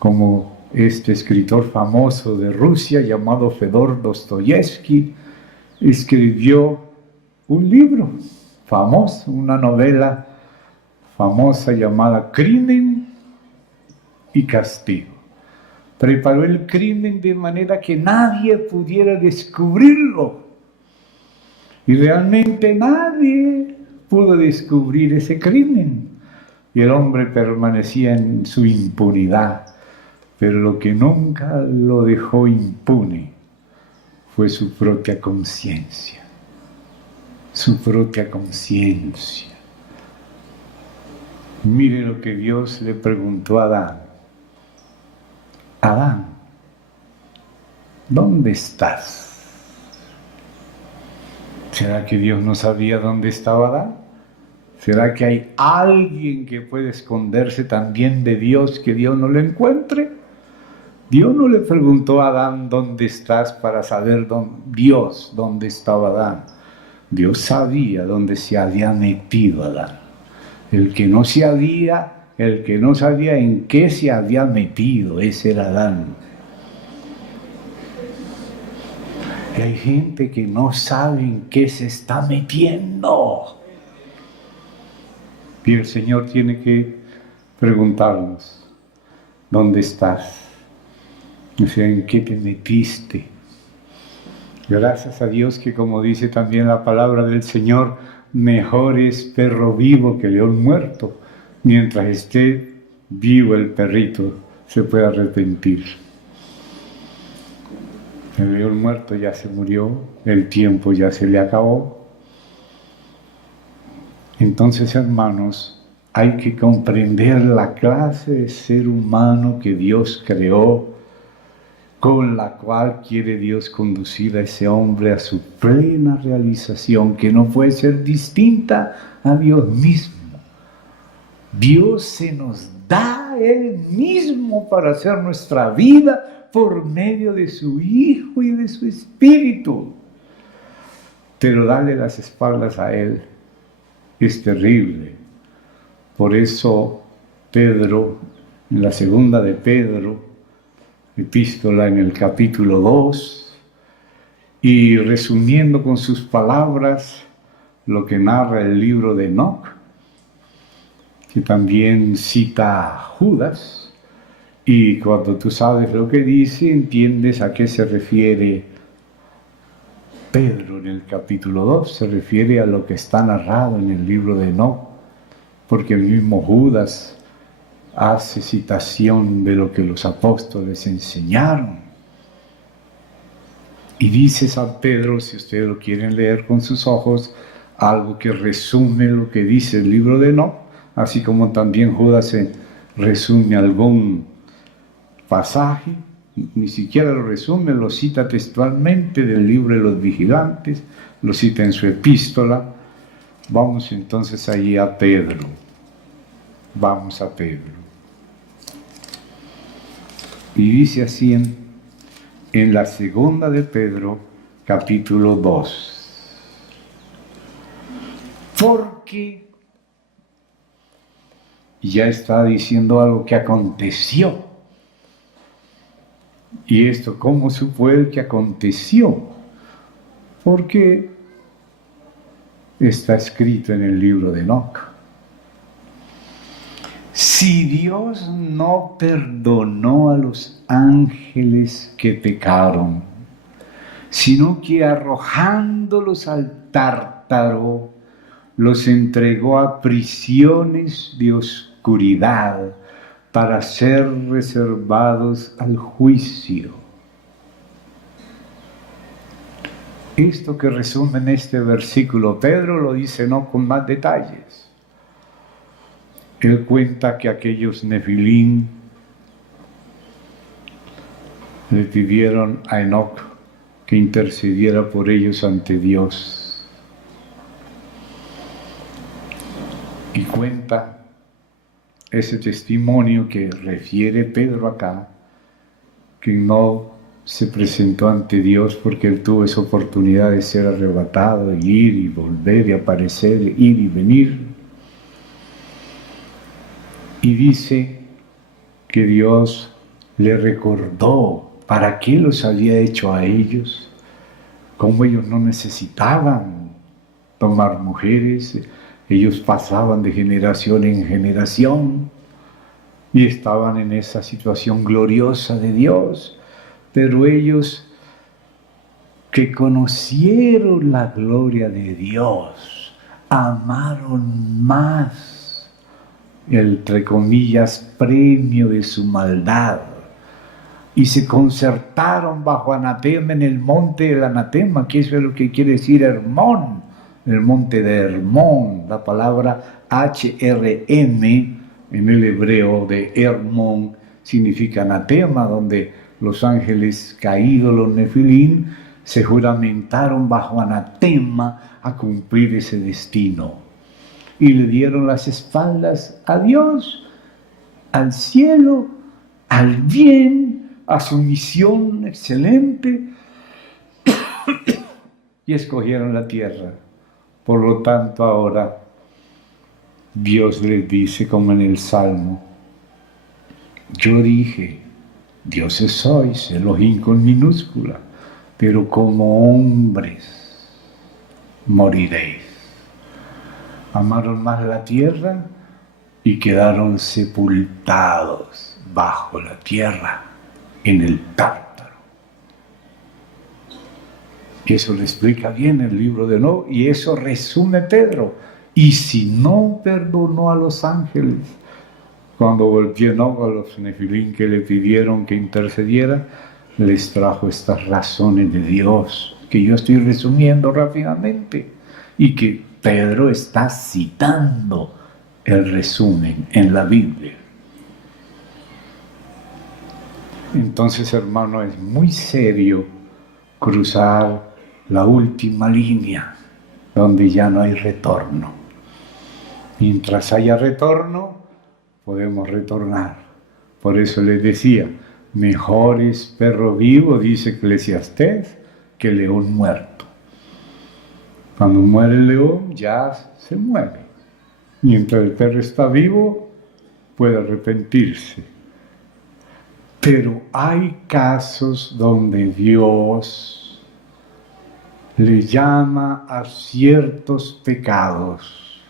como este escritor famoso de Rusia llamado Fedor Dostoyevsky escribió un libro famoso, una novela famosa llamada Crimen y Castigo. Preparó el crimen de manera que nadie pudiera descubrirlo. Y realmente nadie pudo descubrir ese crimen. Y el hombre permanecía en su impunidad. Pero lo que nunca lo dejó impune fue su propia conciencia. Su propia conciencia. Mire lo que Dios le preguntó a Adán. Adán, ¿dónde estás? ¿Será que Dios no sabía dónde estaba Adán? ¿Será que hay alguien que puede esconderse también de Dios que Dios no lo encuentre? Dios no le preguntó a Adán dónde estás para saber dónde estaba Adán. Dios sabía dónde se había metido Adán. El que no sabía en qué se había metido, ese era Adán. Y hay gente que no sabe en qué se está metiendo. Y el Señor tiene que preguntarnos, ¿dónde estás? O sea, ¿en qué te metiste? Gracias a Dios que, como dice también la palabra del Señor, mejor es perro vivo que león muerto. Mientras esté vivo el perrito, se puede arrepentir. El león muerto ya se murió, el tiempo ya se le acabó. Entonces, hermanos, hay que comprender la clase de ser humano que Dios creó, con la cual quiere Dios conducir a ese hombre a su plena realización, que no puede ser distinta a Dios mismo. Dios se nos da Él mismo para hacer nuestra vida por medio de su Hijo y de su Espíritu. Pero darle las espaldas a Él es terrible. Por eso Pedro, en la segunda de Pedro, epístola en el capítulo 2, y resumiendo con sus palabras lo que narra el libro de Enoc, que también cita a Judas, y cuando tú sabes lo que dice, entiendes a qué se refiere Pedro en el capítulo 2, se refiere a lo que está narrado en el libro de Enoc, porque el mismo Judas hace citación de lo que los apóstoles enseñaron. Y dice San Pedro, si ustedes lo quieren leer con sus ojos, algo que resume lo que dice el libro de Enoc, así como también Judas resume algún pasaje, ni siquiera lo resume, lo cita textualmente del libro de los vigilantes, lo cita en su epístola. Vamos entonces allí a Pedro. Vamos a Pedro. Y dice así en la segunda de Pedro, capítulo 2. Porque ya está diciendo algo que aconteció. Y esto, ¿cómo supo él que aconteció? Porque está escrito en el libro de Enoc. Si Dios no perdonó a los ángeles que pecaron, sino que arrojándolos al Tártaro, los entregó a prisiones de oscuridad para ser reservados al juicio. Esto que resume en este versículo, Pedro lo dice no con más detalles. Él cuenta que aquellos Nefilín le pidieron a Enoc que intercediera por ellos ante Dios. Y cuenta ese testimonio que refiere Pedro acá, que no se presentó ante Dios porque él tuvo esa oportunidad de ser arrebatado, de ir y volver y aparecer, ir y venir. Y dice que Dios le recordó para qué los había hecho a ellos, cómo ellos no necesitaban tomar mujeres, ellos pasaban de generación en generación y estaban en esa situación gloriosa de Dios, pero ellos que conocieron la gloria de Dios, amaron más el, entre comillas, premio de su maldad, y se concertaron bajo anatema en el monte del anatema, que eso es lo que quiere decir Hermón, el monte de Hermón, la palabra H-R-M en el hebreo de Hermón significa anatema, donde los ángeles caídos, los Nefilín, se juramentaron bajo anatema a cumplir ese destino. Y le dieron las espaldas a Dios, al cielo, al bien, a su misión excelente y escogieron la tierra. Por lo tanto, ahora Dios les dice, como en el Salmo, yo dije, dioses sois, Elohim con minúscula, pero como hombres moriréis. Amaron más la tierra y quedaron sepultados bajo la tierra, en el Tártaro. Y eso lo explica bien el libro de Enoc, y eso resume Pedro. Y si no perdonó a los ángeles, cuando volvió Enoc a los Nefilim que le pidieron que intercediera, les trajo estas razones de Dios, que yo estoy resumiendo rápidamente, y que Pedro está citando el resumen en la Biblia. Entonces, hermano, es muy serio cruzar la última línea, donde ya no hay retorno. Mientras haya retorno, podemos retornar. Por eso les decía, mejor es perro vivo, dice Eclesiastés, que león muerto. Cuando muere el león, ya se muere. Mientras el perro está vivo, puede arrepentirse. Pero hay casos donde Dios le llama a ciertos pecados,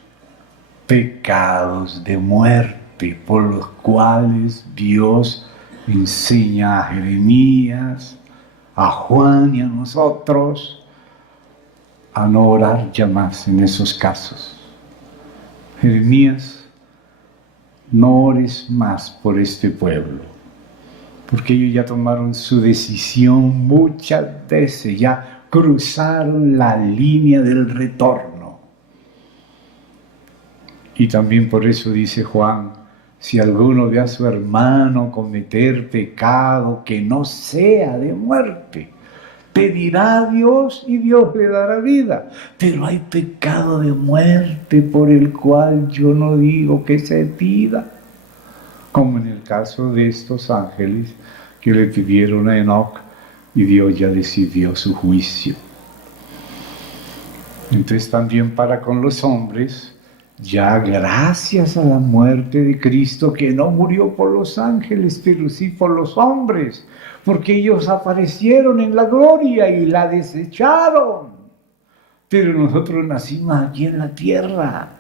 pecados de muerte, por los cuales Dios enseña a Jeremías, a Juan y a nosotros a no orar ya más en esos casos. Jeremías, no ores más por este pueblo, porque ellos ya tomaron su decisión muchas veces, ya cruzaron la línea del retorno. Y también por eso dice Juan, si alguno ve a su hermano cometer pecado que no sea de muerte, pedirá a Dios y Dios le dará vida. Pero hay pecado de muerte por el cual yo no digo que se pida. Como en el caso de estos ángeles que le pidieron a Enoc y Dios ya decidió su juicio. Entonces también para con los hombres, ya gracias a la muerte de Cristo, que no murió por los ángeles, pero sí por los hombres, porque ellos aparecieron en la gloria y la desecharon. Pero nosotros nacimos aquí en la tierra,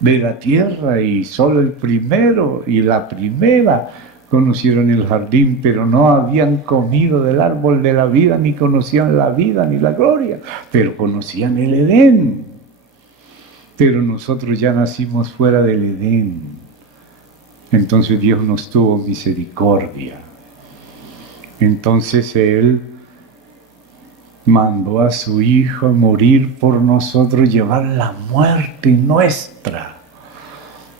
de la tierra, y solo el primero y la primera conocieron el jardín, pero no habían comido del árbol de la vida, ni conocían la vida ni la gloria, pero conocían el Edén. Pero nosotros ya nacimos fuera del Edén. Entonces Dios nos tuvo misericordia. Entonces Él mandó a su Hijo a morir por nosotros, llevar la muerte nuestra.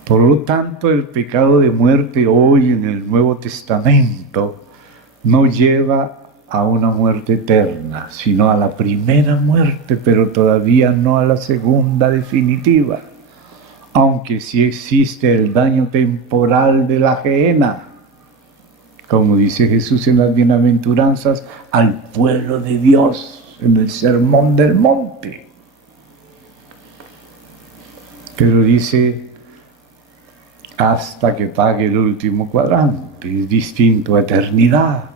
Por lo tanto, el pecado de muerte hoy en el Nuevo Testamento no lleva a una muerte eterna, sino a la primera muerte, pero todavía no a la segunda definitiva. Aunque sí existe el daño temporal de la gehenna, como dice Jesús en las bienaventuranzas, al pueblo de Dios en el Sermón del Monte. Pero dice, hasta que pague el último cuadrante, es distinto a eternidad.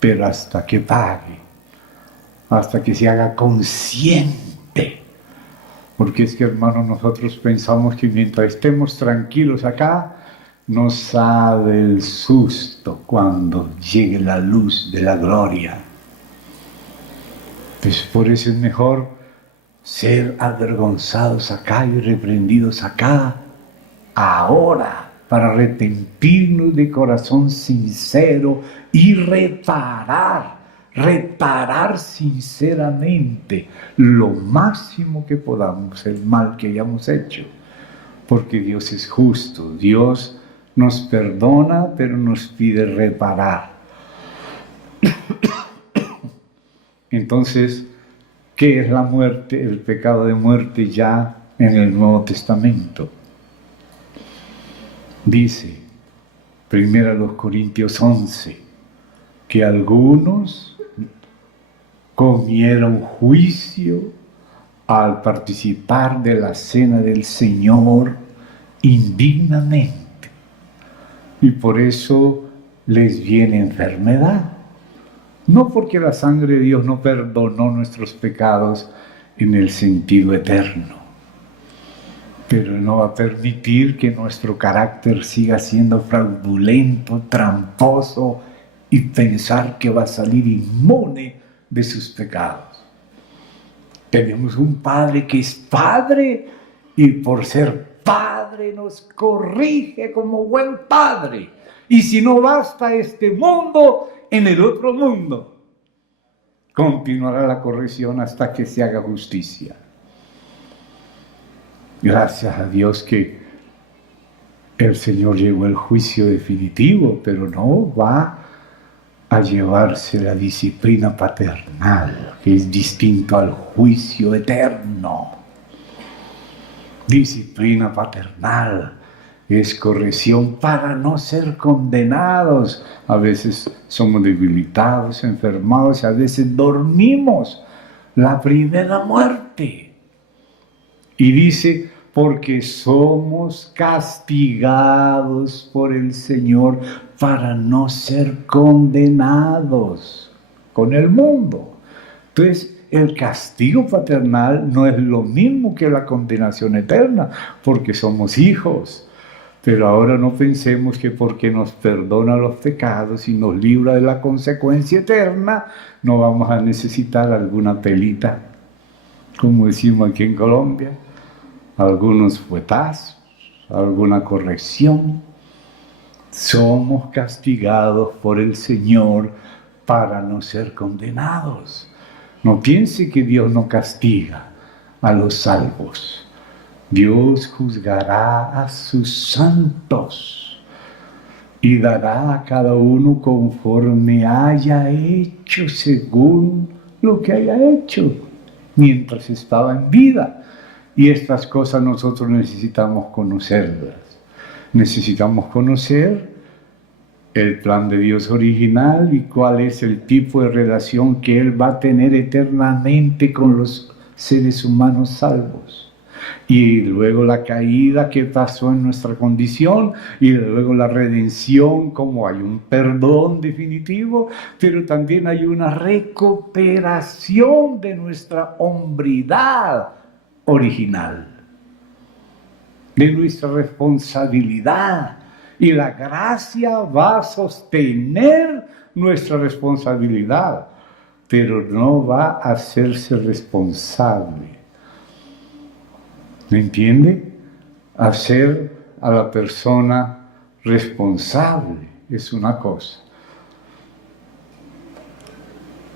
Pero hasta que pague, hasta que se haga consciente. Porque es que, hermanos, nosotros pensamos que mientras estemos tranquilos acá, no sabe el susto cuando llegue la luz de la gloria. Pues por eso es mejor ser avergonzados acá y reprendidos acá, ahora, para arrepentirnos de corazón sincero y reparar sinceramente lo máximo que podamos el mal que hayamos hecho. Porque Dios es justo, Dios nos perdona, pero nos pide reparar. Entonces, ¿qué es la muerte? El pecado de muerte ya en el Nuevo Testamento. Dice, Primera los Corintios 11, que algunos comieron juicio al participar de la cena del Señor indignamente, y por eso les viene enfermedad. No porque la sangre de Dios no perdonó nuestros pecados en el sentido eterno, pero no va a permitir que nuestro carácter siga siendo fraudulento, tramposo y pensar que va a salir inmune de sus pecados. Tenemos un Padre que es Padre y por ser Padre nos corrige como buen Padre. Y si no basta este mundo, en el otro mundo continuará la corrección hasta que se haga justicia. Gracias a Dios que el Señor llevó el juicio definitivo, pero no va a llevarse la disciplina paternal, que es distinto al juicio eterno. Disciplina paternal es corrección para no ser condenados. A veces somos debilitados, enfermados, a veces dormimos la primera muerte. Y dice, porque somos castigados por el Señor para no ser condenados con el mundo. Entonces, el castigo paternal no es lo mismo que la condenación eterna, porque somos hijos. Pero ahora no pensemos que porque nos perdona los pecados y nos libra de la consecuencia eterna, no vamos a necesitar alguna pelita, como decimos aquí en Colombia, algunos fuetazos, alguna corrección. Somos castigados por el Señor para no ser condenados. No piense que Dios no castiga a los salvos. Dios juzgará a sus santos y dará a cada uno conforme haya hecho, según lo que haya hecho, mientras estaba en vida. Y estas cosas nosotros necesitamos conocerlas. Necesitamos conocer el plan de Dios original y cuál es el tipo de relación que Él va a tener eternamente con los seres humanos salvos. Y luego la caída que pasó en nuestra condición, y luego la redención, como hay un perdón definitivo, pero también hay una recuperación de nuestra hombridad original, de nuestra responsabilidad. Y la gracia va a sostener nuestra responsabilidad, pero no va a hacerse responsable. ¿Me entiende? Hacer a la persona responsable es una cosa.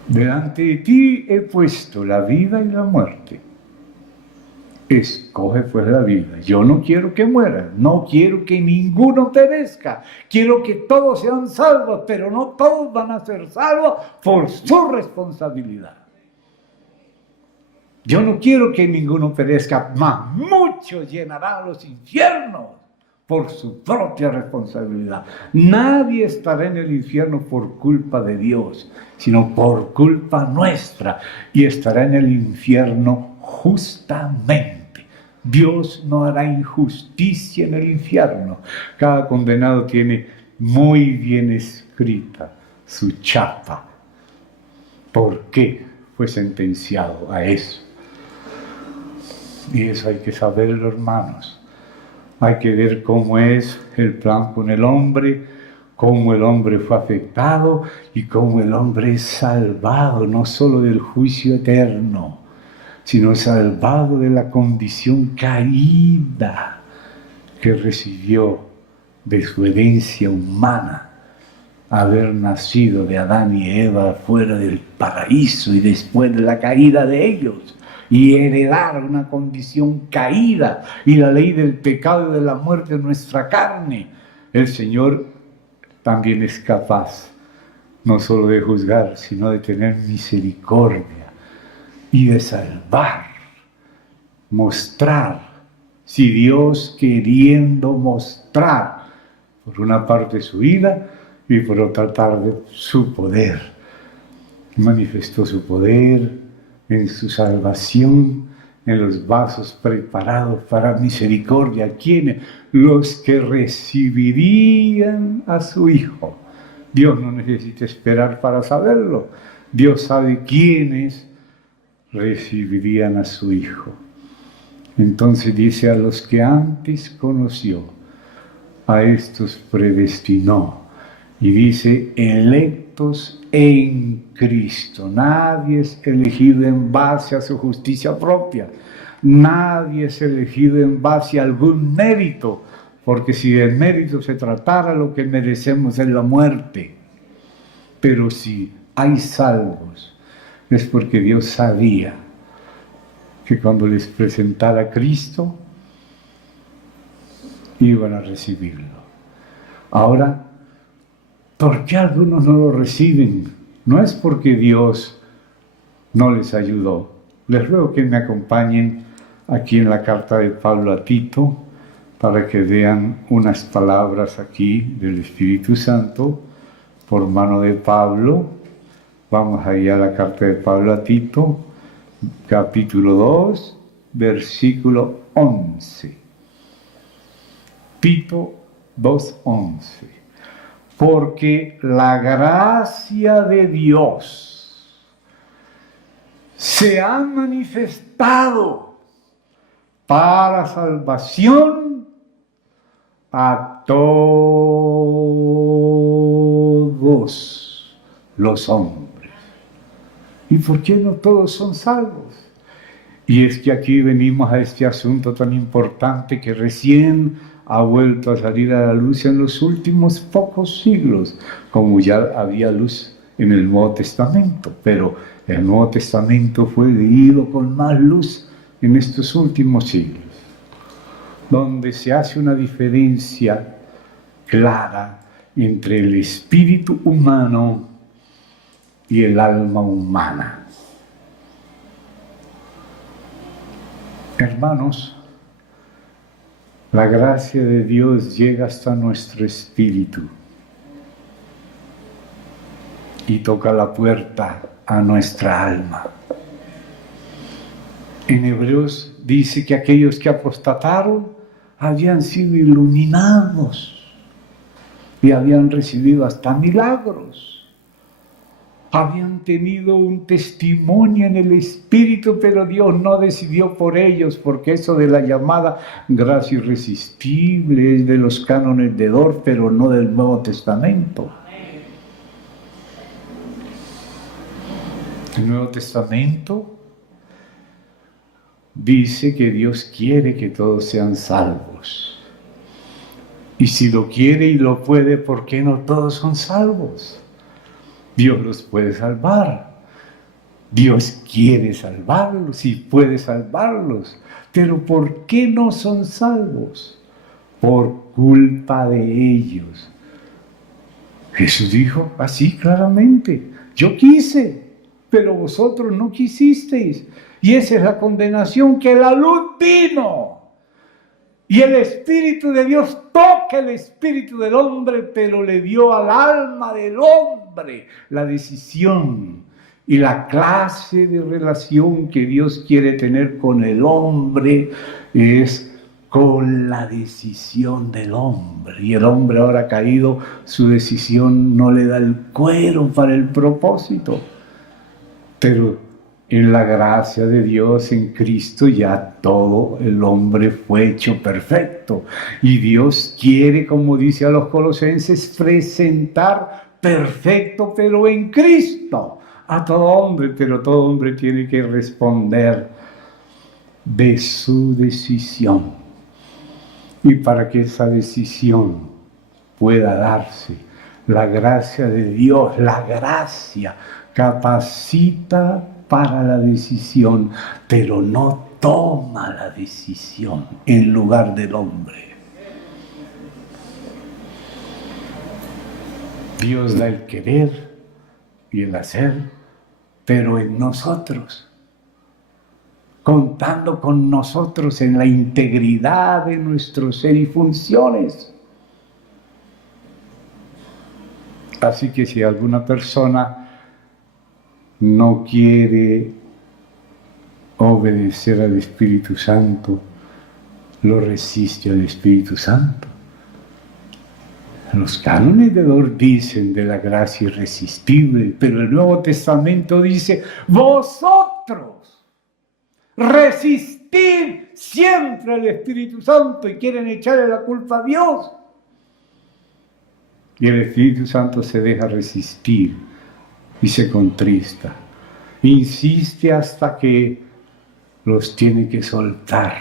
Delante de ti he puesto la vida y la muerte. Escoge pues la vida. Yo no quiero que mueran, no quiero que ninguno perezca. Quiero que todos sean salvos, pero no todos van a ser salvos por su responsabilidad. Yo no quiero que ninguno perezca, mas muchos llenarán los infiernos por su propia responsabilidad. Nadie estará en el infierno por culpa de Dios, sino por culpa nuestra, y estará en el infierno justamente. Dios no hará injusticia en el infierno. Cada condenado tiene muy bien escrita su chapa. ¿Por qué fue sentenciado a eso? Y eso hay que saberlo, hermanos. Hay que ver cómo es el plan con el hombre, cómo el hombre fue afectado y cómo el hombre es salvado, no solo del juicio eterno, sino salvado de la condición caída que recibió de su herencia humana, haber nacido de Adán y Eva fuera del paraíso y después de la caída de ellos, y heredar una condición caída y la ley del pecado y de la muerte en nuestra carne. El Señor también es capaz no solo de juzgar, sino de tener misericordia y de salvar, mostrar, si Dios queriendo mostrar Por una parte su ira y por otra parte su poder. Manifestó su poder en su salvación, en los vasos preparados para misericordia. ¿Quiénes? Los que recibirían a su Hijo. Dios no necesita esperar para saberlo. Dios sabe quiénes recibirían a su Hijo. Entonces dice: a los que antes conoció, a estos predestinó. Y dice: electos en Cristo. Nadie es elegido en base a su justicia propia. Nadie es elegido en base a algún mérito, porque si del mérito se tratara, lo que merecemos es la muerte. Pero si hay salvos, es porque Dios sabía que cuando les presentara a Cristo, iban a recibirlo. Ahora, ¿por qué algunos no lo reciben? No es porque Dios no les ayudó. Les ruego que me acompañen aquí en la carta de Pablo a Tito, para que vean unas palabras aquí del Espíritu Santo, por mano de Pablo. Vamos ahí a la carta de Pablo a Tito, capítulo 2, versículo 11. Tito 2:11. Porque la gracia de Dios se ha manifestado para salvación a todos los hombres. ¿Y por qué no todos son salvos? Y es que aquí venimos a este asunto tan importante que recién ha vuelto a salir a la luz en los últimos pocos siglos, como ya había luz en el Nuevo Testamento, pero el Nuevo Testamento fue leído con más luz en estos últimos siglos, donde se hace una diferencia clara entre el espíritu humano y el alma humana. Hermanos, la gracia de Dios llega hasta nuestro espíritu y toca la puerta a nuestra alma. En Hebreos dice que aquellos que apostataron habían sido iluminados y habían recibido hasta milagros. Habían tenido un testimonio en el Espíritu, pero Dios no decidió por ellos, porque eso de la llamada gracia irresistible es de los cánones de Dort, pero no del Nuevo Testamento. El Nuevo Testamento dice que Dios quiere que todos sean salvos. Y si lo quiere y lo puede, ¿por qué no todos son salvos? Dios los puede salvar. Dios quiere salvarlos y puede salvarlos. Pero ¿por qué no son salvos? Por culpa de ellos. Jesús dijo así claramente: yo quise, pero vosotros no quisisteis. Y esa es la condenación, que la luz vino. Y el Espíritu de Dios toca el espíritu del hombre, pero le dio al alma del hombre la decisión y la clase de relación que Dios quiere tener con el hombre es con la decisión del hombre. Y el hombre ahora caído, su decisión no le da el cuero para el propósito. Pero en la gracia de Dios, en Cristo, ya todo el hombre fue hecho perfecto. Y Dios quiere, como dice a los Colosenses, presentar perfecto, pero en Cristo, a todo hombre. Pero todo hombre tiene que responder de su decisión. Y para que esa decisión pueda darse, la gracia de Dios, la gracia capacita para la decisión, pero no toma la decisión en lugar del hombre. Dios da el querer y el hacer, pero en nosotros, contando con nosotros en la integridad de nuestro ser y funciones. Así que si alguna persona no quiere obedecer al Espíritu Santo, lo resiste al Espíritu Santo. Los cánones de Dort dicen de la gracia irresistible, pero el Nuevo Testamento dice: vosotros resistid siempre al Espíritu Santo, y quieren echarle la culpa a Dios. Y el Espíritu Santo se deja resistir y se contrista. Insiste hasta que los tiene que soltar.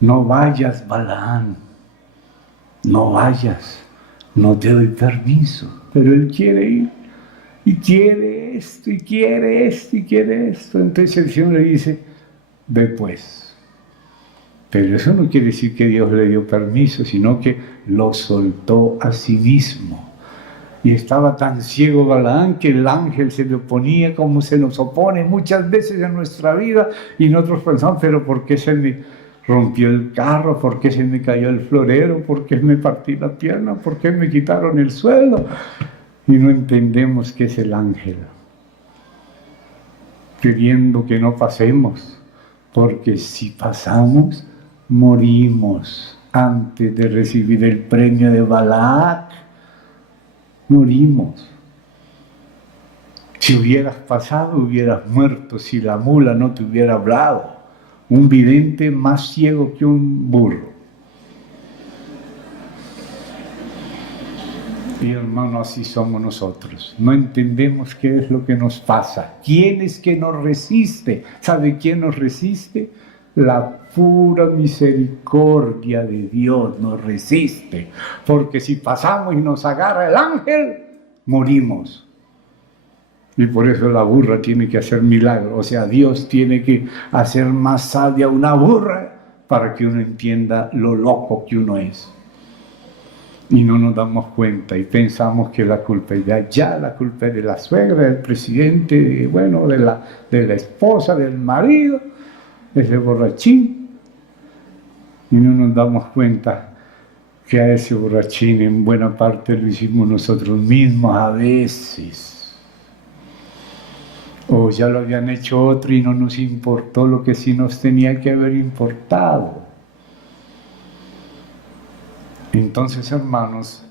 No vayas, Balaam, no vayas, no te doy permiso. Pero él quiere ir, y quiere esto, y quiere esto, y quiere esto. Entonces el Señor le dice: ve pues. Pero eso no quiere decir que Dios le dio permiso, sino que lo soltó a sí mismo. Y estaba tan ciego Balaam que el ángel se le oponía, como se nos opone muchas veces en nuestra vida, y nosotros pensamos: pero ¿por qué se me rompió el carro? ¿Por qué se me cayó el florero? ¿Por qué me partí la pierna? ¿Por qué me quitaron el sueldo? Y no entendemos que es el ángel queriendo que no pasemos, porque si pasamos, morimos antes de recibir el premio de Balac. Morimos. Si hubieras pasado, hubieras muerto si la mula no te hubiera hablado. Un vidente más ciego que un burro. Y hermano, así somos nosotros. No entendemos qué es lo que nos pasa. ¿Quién es que nos resiste? ¿Sabe quién nos resiste? La pura misericordia de Dios nos resiste. Porque si pasamos y nos agarra el ángel, morimos. Y por eso la burra tiene que hacer milagros. O sea, Dios tiene que hacer más sabia una burra para que uno entienda lo loco que uno es. Y no nos damos cuenta y pensamos que la culpa es de allá, la culpa es de la suegra, del presidente, bueno, de la esposa, del marido, ese borrachín. Y no nos damos cuenta que a ese borrachín en buena parte lo hicimos nosotros mismos a veces. O ya lo habían hecho otro y no nos importó lo que sí nos tenía que haber importado. Entonces, hermanos,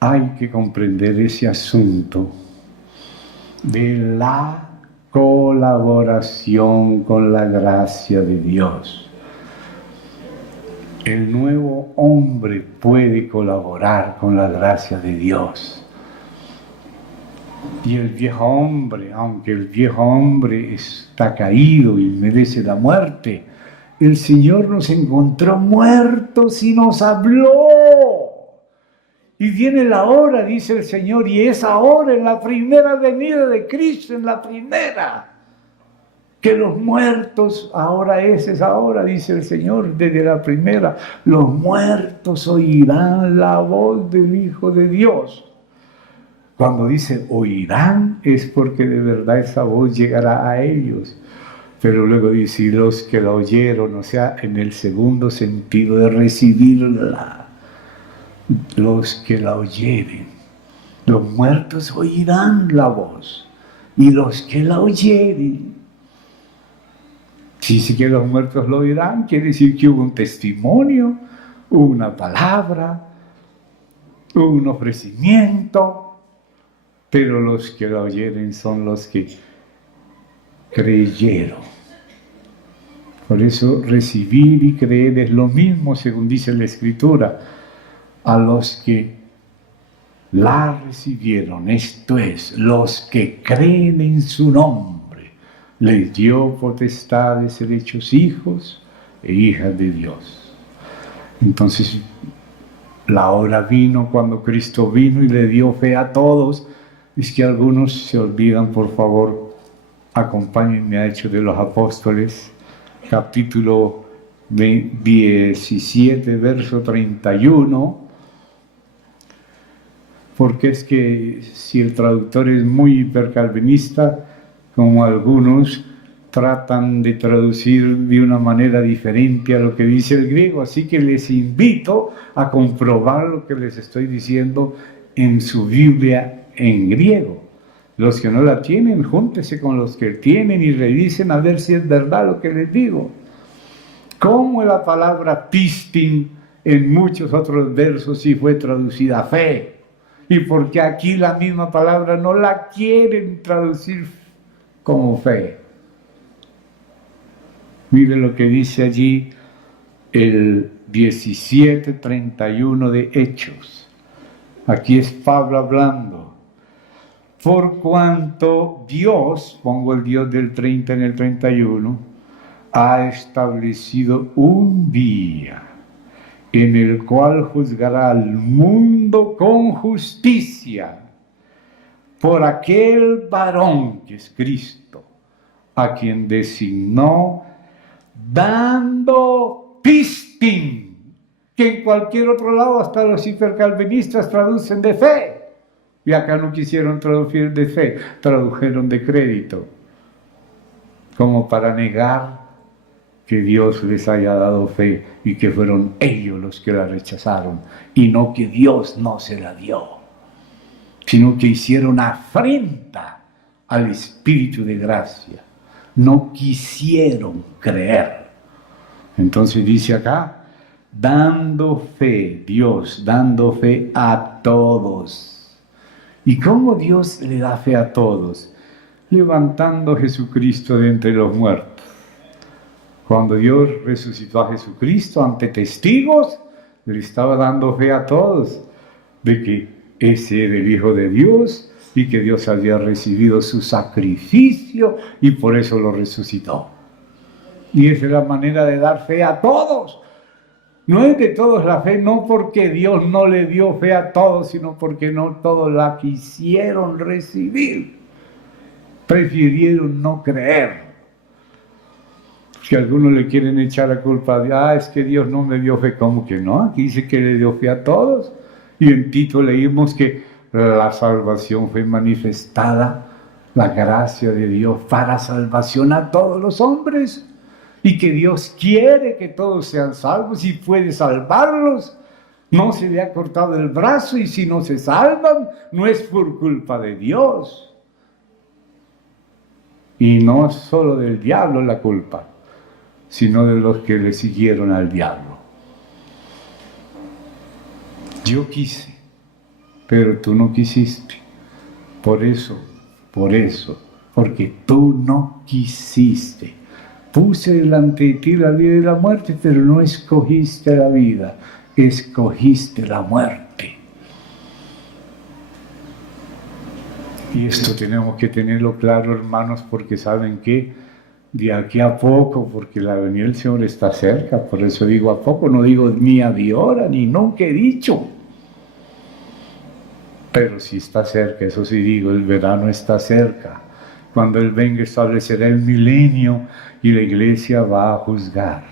hay que comprender ese asunto de la colaboración con la gracia de Dios. El nuevo hombre puede colaborar con la gracia de Dios. Y el viejo hombre, aunque el viejo hombre está caído y merece la muerte, el Señor nos encontró muertos y nos habló. Y viene la hora, dice el Señor, y es ahora, en la primera venida de Cristo, en la primera, que los muertos, ahora es ahora, dice el Señor, desde la primera, los muertos oirán la voz del Hijo de Dios. Cuando dice oirán, es porque de verdad esa voz llegará a ellos. Pero luego dice, y los que la oyeron, o sea, en el segundo sentido de recibirla, los que la oyeren, los muertos oirán la voz, y los que la oyeren. Si dice que los muertos lo oirán, quiere decir que hubo un testimonio, una palabra, un ofrecimiento, pero los que la oyeren son los que creyeron. Por eso recibir y creer es lo mismo, según dice la Escritura, a los que la recibieron, esto es, los que creen en su nombre, les dio potestad de ser hechos hijos e hijas de Dios. Entonces, la hora vino cuando Cristo vino y le dio fe a todos. Es que algunos se olvidan, por favor, acompáñenme a Hechos de los Apóstoles, capítulo 17, verso 31, porque es que si el traductor es muy hipercalvinista, como algunos tratan de traducir de una manera diferente a lo que dice el griego, así que les invito a comprobar lo que les estoy diciendo en su Biblia en griego. Los que no la tienen, júntese con los que tienen y revisen a ver si es verdad lo que les digo. Como la palabra pistin en muchos otros versos sí fue traducida fe, y porque aquí la misma palabra no la quieren traducir como fe. Mire lo que dice allí el 17:31 de Hechos. Aquí es Pablo hablando. Por cuanto Dios, pongo el Dios del 30 en el 31, ha establecido un día en el cual juzgará al mundo con justicia por aquel varón que es Cristo, a quien designó dando pistin, que en cualquier otro lado hasta los hipercalvinistas traducen de fe, y acá no quisieron traducir de fe, tradujeron de crédito, como para negar que Dios les haya dado fe y que fueron ellos los que la rechazaron, y no que Dios no se la dio, sino que hicieron afrenta al Espíritu de gracia. No quisieron creer. Entonces dice acá, dando fe, Dios dando fe a todos. ¿Y cómo Dios le da fe a todos? Levantando a Jesucristo de entre los muertos. Cuando Dios resucitó a Jesucristo ante testigos, le estaba dando fe a todos de que ese era el Hijo de Dios y que Dios había recibido su sacrificio y por eso lo resucitó. Y esa es la manera de dar fe a todos. No es de todos la fe, no porque Dios no le dio fe a todos, sino porque no todos la quisieron recibir. Prefirieron no creer. Si algunos le quieren echar la culpa de, es que Dios no me dio fe, ¿cómo que no? Aquí dice que le dio fe a todos. Y en Tito leímos que la salvación fue manifestada, la gracia de Dios para salvación a todos los hombres. Y que Dios quiere que todos sean salvos y puede salvarlos. No se le ha cortado el brazo y si no se salvan, no es por culpa de Dios. Y no solo del diablo la culpa, sino de los que le siguieron al diablo. Yo quise, pero tú no quisiste. Por eso, porque tú no quisiste. Puse delante de ti la vida y la muerte, pero no escogiste la vida, escogiste la muerte. Y esto tenemos que tenerlo claro, hermanos, porque saben que de aquí a poco, porque la venida del Señor está cerca, por eso digo a poco, no digo ni a de hora, ni nunca he dicho. Pero sí está cerca, eso sí digo, el verano está cerca. Cuando Él venga establecerá el milenio y la iglesia va a juzgar.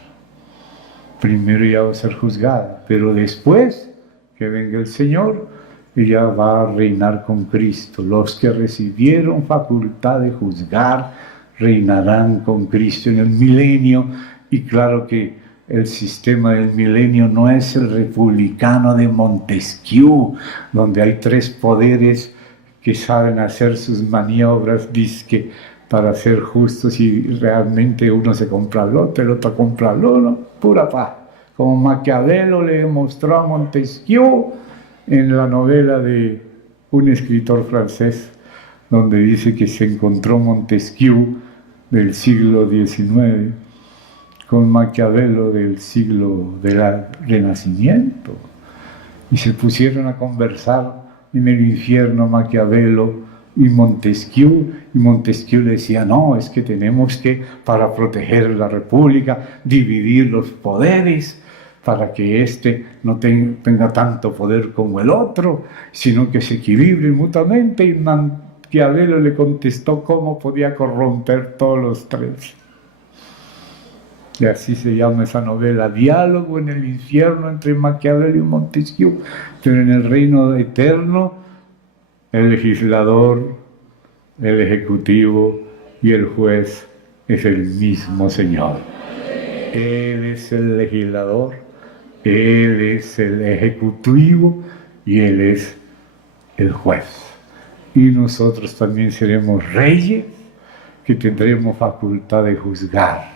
Primero ella va a ser juzgada, pero después que venga el Señor, ella va a reinar con Cristo. Los que recibieron facultad de juzgar reinarán con Cristo en el milenio. Y claro que el sistema del milenio no es el republicano de Montesquieu, donde hay tres poderes que saben hacer sus maniobras, dizque para ser justos, y realmente uno se compra el otro, el otro compra el uno, pura paz. Como Maquiavelo le demostró a Montesquieu en la novela de un escritor francés, donde dice que se encontró Montesquieu del siglo XIX con Maquiavelo del siglo del Renacimiento, y se pusieron a conversar en el infierno Maquiavelo y Montesquieu le decía, no, es que tenemos que, para proteger la república, dividir los poderes, para que éste no tenga tanto poder como el otro, sino que se equilibren mutuamente. Y Maquiavelo le contestó cómo podía corromper todos los tres. Y así se llama esa novela, Diálogo en el infierno entre Maquiavelo y Montesquieu. Pero en el reino eterno, el legislador, el ejecutivo y el juez es el mismo Señor. Él es el legislador, Él es el ejecutivo y Él es el juez. Y nosotros también seremos reyes que tendremos facultad de juzgar.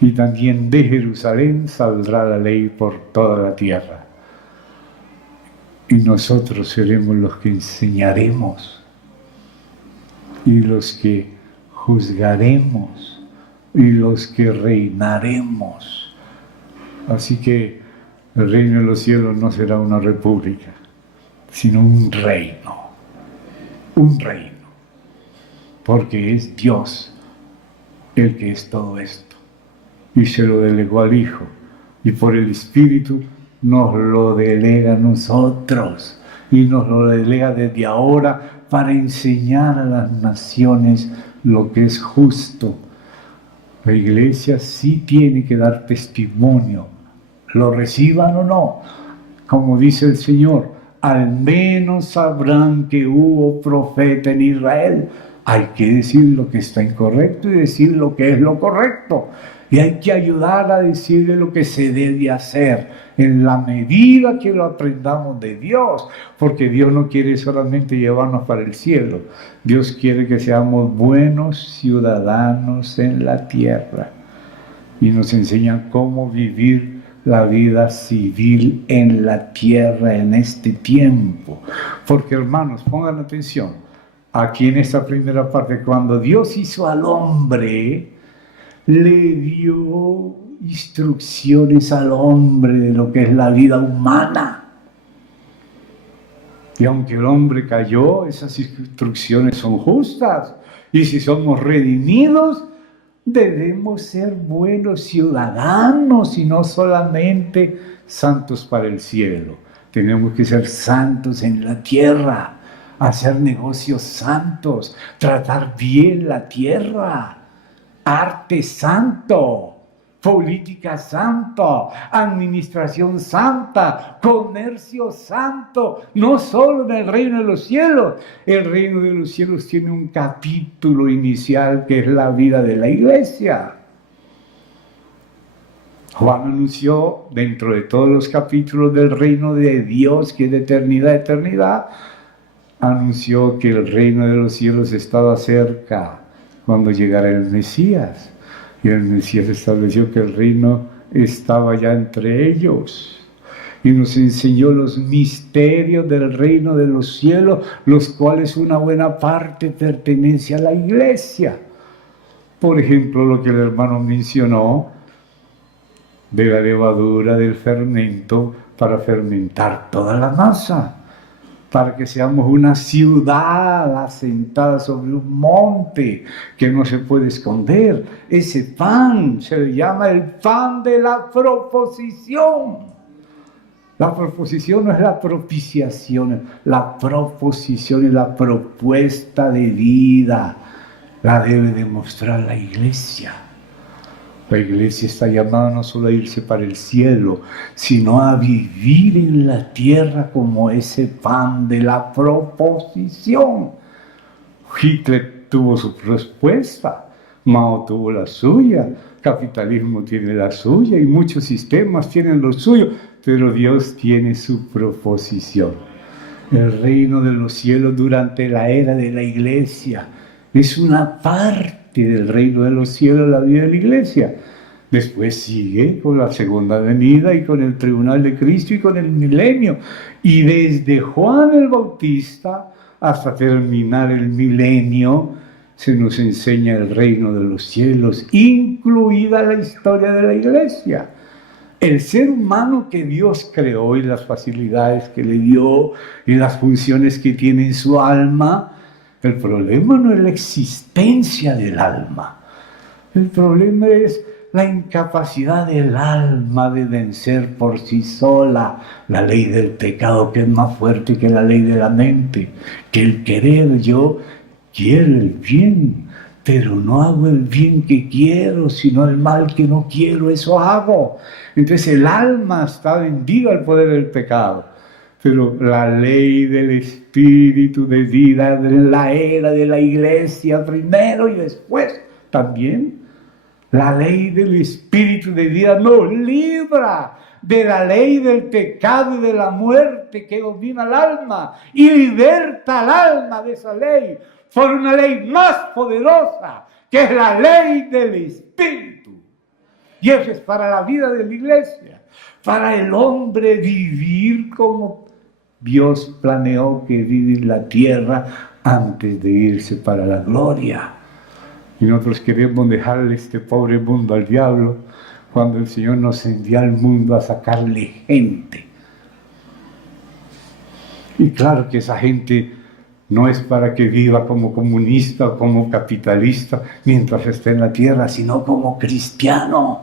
Y también de Jerusalén saldrá la ley por toda la tierra. Y nosotros seremos los que enseñaremos y los que juzgaremos y los que reinaremos. Así que el reino de los cielos no será una república, sino un reino. Un reino. Porque es Dios el que es todo esto. Y se lo delegó al Hijo. Y por el Espíritu nos lo delega a nosotros. Y nos lo delega desde ahora para enseñar a las naciones lo que es justo. La Iglesia sí tiene que dar testimonio. Lo reciban o no. Como dice el Señor, al menos sabrán que hubo profeta en Israel. Hay que decir lo que está incorrecto y decir lo que es lo correcto. Y hay que ayudar a decirle lo que se debe hacer en la medida que lo aprendamos de Dios. Porque Dios no quiere solamente llevarnos para el cielo. Dios quiere que seamos buenos ciudadanos en la tierra. Y nos enseña cómo vivir la vida civil en la tierra en este tiempo. Porque hermanos, pongan atención. Aquí en esta primera parte, cuando Dios hizo al hombre, le dio instrucciones al hombre de lo que es la vida humana. Y aunque el hombre cayó, esas instrucciones son justas. Y si somos redimidos, debemos ser buenos ciudadanos y no solamente santos para el cielo. Tenemos que ser santos en la tierra. Hacer negocios santos, tratar bien la tierra, arte santo, política santo, administración santa, comercio santo, no solo en el reino de los cielos. El reino de los cielos tiene un capítulo inicial que es la vida de la iglesia. Juan anunció dentro de todos los capítulos del reino de Dios, que es de eternidad a eternidad, anunció que el reino de los cielos estaba cerca cuando llegara el Mesías. Y el Mesías estableció que el reino estaba ya entre ellos. Y nos enseñó los misterios del reino de los cielos, los cuales una buena parte pertenece a la iglesia. Por ejemplo, lo que el hermano mencionó de la levadura del fermento para fermentar toda la masa. Para que seamos una ciudad asentada sobre un monte que no se puede esconder. Ese pan se le llama el pan de la proposición. La proposición no es la propiciación, la proposición es la propuesta de vida. La debe demostrar la iglesia. La iglesia está llamada no solo a irse para el cielo, sino a vivir en la tierra como ese pan de la proposición. Hitler tuvo su respuesta, Mao tuvo la suya, capitalismo tiene la suya y muchos sistemas tienen lo suyo, pero Dios tiene su proposición. El reino de los cielos durante la era de la iglesia es una parte del reino de los cielos, la vida de la iglesia. Después sigue con la segunda venida y con el tribunal de Cristo y con el milenio. Y desde Juan el Bautista hasta terminar el milenio se nos enseña el reino de los cielos, incluida la historia de la iglesia. El ser humano que Dios creó y las facilidades que le dio y las funciones que tiene en su alma. El problema no es la existencia del alma. El problema es la incapacidad del alma de vencer por sí sola la ley del pecado, que es más fuerte que la ley de la mente. Que el querer, yo quiero el bien, pero no hago el bien que quiero, sino el mal que no quiero, eso hago. Entonces el alma está vendida al poder del pecado. Pero la ley del espíritu de vida de la era de la iglesia primero y después también, la ley del espíritu de vida nos libra de la ley del pecado y de la muerte que domina el alma y liberta al alma de esa ley por una ley más poderosa, que es la ley del Espíritu. Y eso es para la vida de la iglesia, para el hombre vivir como Dios planeó que vivir la tierra antes de irse para la gloria. Y nosotros queremos dejarle este pobre mundo al diablo cuando el Señor nos envía al mundo a sacarle gente. Y claro que esa gente no es para que viva como comunista o como capitalista mientras esté en la tierra, sino como cristiano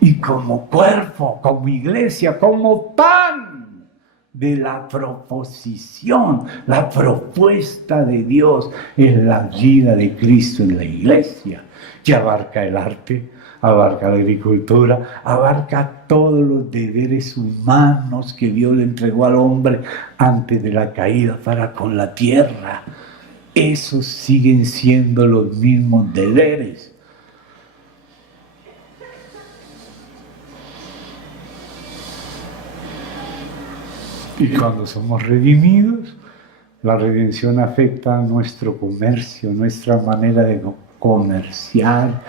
y como cuerpo, como iglesia, como pan de la proposición, la propuesta de Dios en la vida de Cristo en la iglesia, que abarca el arte, abarca la agricultura, abarca todos los deberes humanos que Dios le entregó al hombre antes de la caída para con la tierra. Esos siguen siendo los mismos deberes. Y cuando somos redimidos, la redención afecta a nuestro comercio, nuestra manera de comerciar,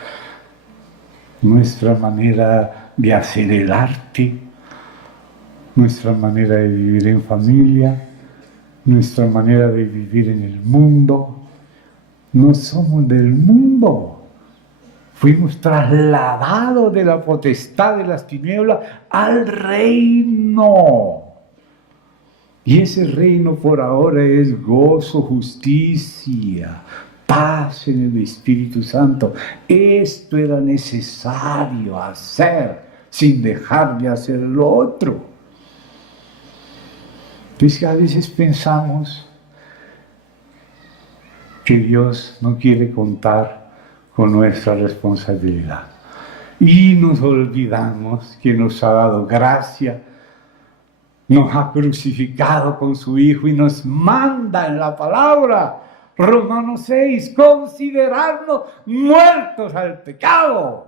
nuestra manera de hacer el arte, nuestra manera de vivir en familia, nuestra manera de vivir en el mundo. No somos del mundo. Fuimos trasladados de la potestad de las tinieblas al reino. Y ese reino por ahora es gozo, justicia, paz en el Espíritu Santo. Esto era necesario hacer sin dejar de hacer lo otro. Entonces a veces pensamos que Dios no quiere contar con nuestra responsabilidad. Y nos olvidamos que nos ha dado gracia, nos ha crucificado con su Hijo y nos manda en la palabra, Romanos 6, considerarnos muertos al pecado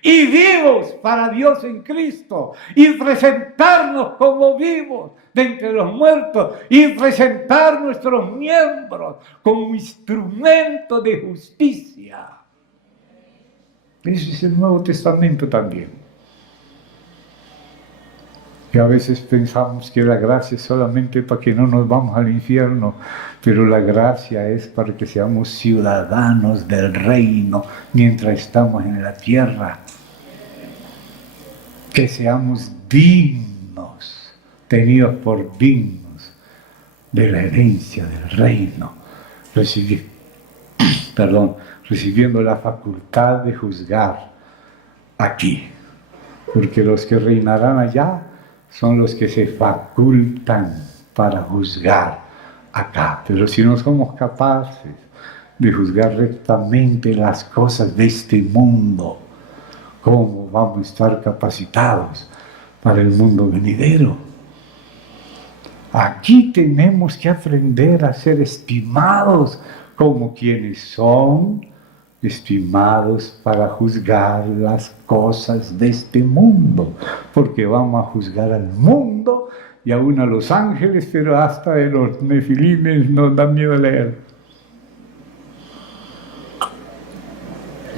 y vivos para Dios en Cristo, y presentarnos como vivos de entre los muertos, y presentar nuestros miembros como instrumento de justicia. Ese es el Nuevo Testamento también. Y a veces pensamos que la gracia es solamente para que no nos vamos al infierno, pero la gracia es para que seamos ciudadanos del reino mientras estamos en la tierra. Que seamos dignos, tenidos por dignos de la herencia del reino, recibiendo la facultad de juzgar aquí, porque los que reinarán allá son los que se facultan para juzgar acá. Pero si no somos capaces de juzgar rectamente las cosas de este mundo, ¿cómo vamos a estar capacitados para el mundo venidero? Aquí tenemos que aprender a ser estimados como quienes son estimados para juzgar las cosas de este mundo, porque vamos a juzgar al mundo y aún a los ángeles, pero hasta de los nefilimes nos da miedo leer.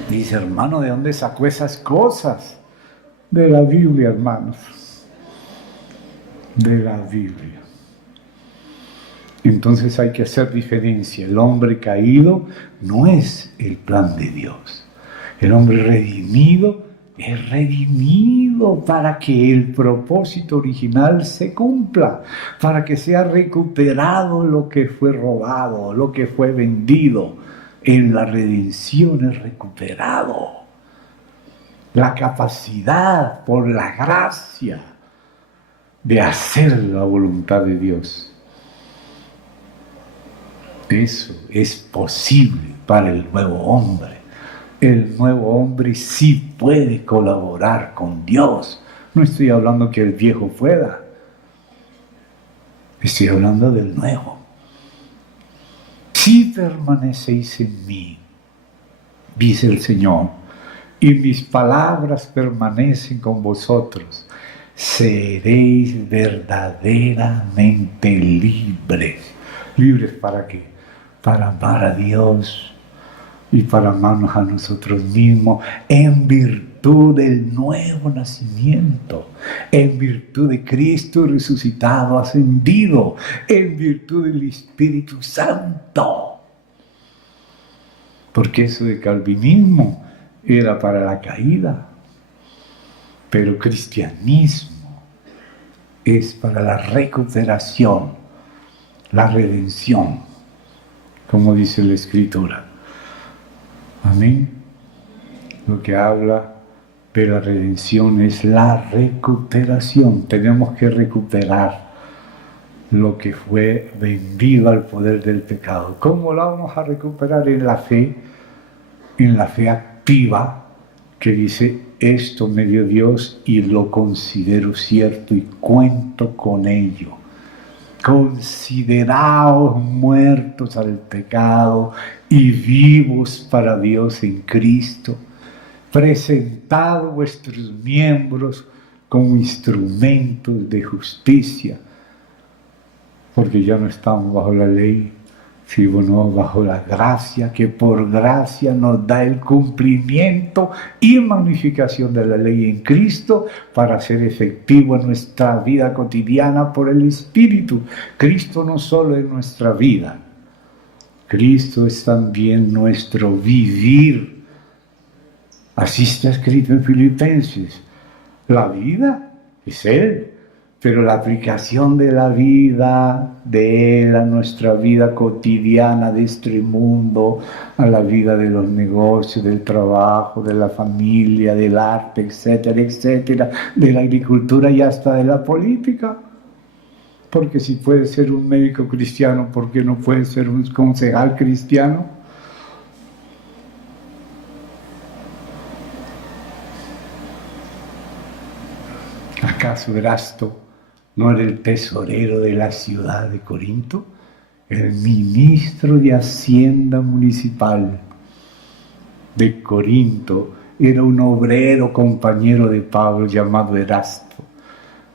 Dice, hermano, ¿de dónde sacó esas cosas? De la Biblia, hermanos, de la Biblia. Entonces hay que hacer diferencia. El hombre caído no es el plan de Dios. El hombre redimido es redimido para que el propósito original se cumpla, para que sea recuperado lo que fue robado, lo que fue vendido. En la redención es recuperado. La capacidad por la gracia de hacer la voluntad de Dios. Eso es posible para el nuevo hombre. El nuevo hombre sí puede colaborar con Dios. No estoy hablando que el viejo pueda. Estoy hablando del nuevo. Si permanecéis en mí, dice el Señor, y mis palabras permanecen con vosotros, seréis verdaderamente libres. ¿Libres para qué? Para amar a Dios y para amarnos a nosotros mismos en virtud del nuevo nacimiento, en virtud de Cristo resucitado, ascendido, en virtud del Espíritu Santo. Porque eso de calvinismo era para la caída, pero cristianismo es para la recuperación, la redención, como dice la Escritura. Amén. Lo que habla de la redención es la recuperación. Tenemos que recuperar lo que fue vendido al poder del pecado. ¿Cómo lo vamos a recuperar? En la fe activa, que dice, esto me dio Dios y lo considero cierto y cuento con ello. Consideraos muertos al pecado y vivos para Dios en Cristo. Presentad vuestros miembros como instrumentos de justicia, porque ya no estamos bajo la ley, sino bajo la gracia, que por gracia nos da el cumplimiento y magnificación de la ley en Cristo para ser efectivo en nuestra vida cotidiana por el Espíritu. Cristo no solo es nuestra vida, Cristo es también nuestro vivir. Así está escrito en Filipenses. La vida es Él, pero la aplicación de la vida de Él a nuestra vida cotidiana de este mundo, a la vida de los negocios, del trabajo, de la familia, del arte, etcétera, etcétera, de la agricultura y hasta de la política. Porque si puede ser un médico cristiano, ¿por qué no puede ser un concejal cristiano? ¿Acaso Erasto no era el tesorero de la ciudad de Corinto? El ministro de Hacienda Municipal de Corinto era un obrero compañero de Pablo llamado Erasto.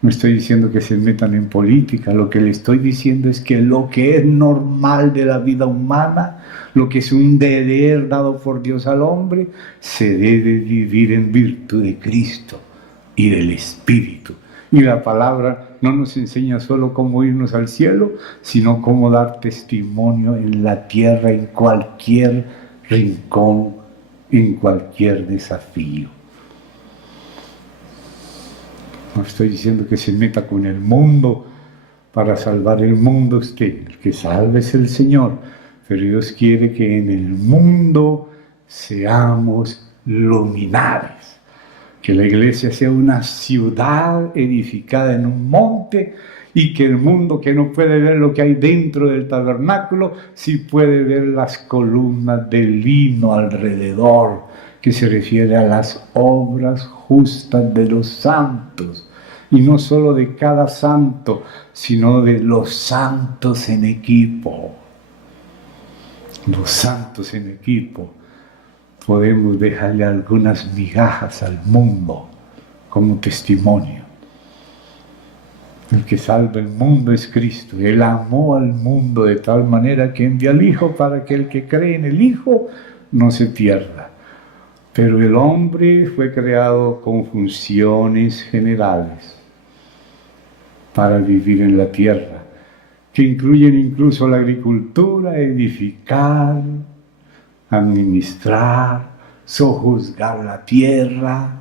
No estoy diciendo que se metan en política, lo que le estoy diciendo es que lo que es normal de la vida humana, lo que es un deber dado por Dios al hombre, se debe vivir en virtud de Cristo y del Espíritu. Y la palabra no nos enseña solo cómo irnos al cielo, sino cómo dar testimonio en la tierra, en cualquier rincón, en cualquier desafío. No estoy diciendo que se meta con el mundo para salvar el mundo. El que salve es el Señor, pero Dios quiere que en el mundo seamos luminares. Que la iglesia sea una ciudad edificada en un monte y que el mundo que no puede ver lo que hay dentro del tabernáculo, sí puede ver las columnas de lino alrededor, que se refiere a las obras justas de los santos. Y no solo de cada santo, sino de los santos en equipo. Los santos en equipo. Podemos dejarle algunas migajas al mundo como testimonio. El que salva el mundo es Cristo. Él amó al mundo de tal manera que envió al Hijo para que el que cree en el Hijo no se pierda. Pero el hombre fue creado con funciones generales para vivir en la tierra, que incluyen incluso la agricultura, edificar, administrar, sojuzgar la tierra.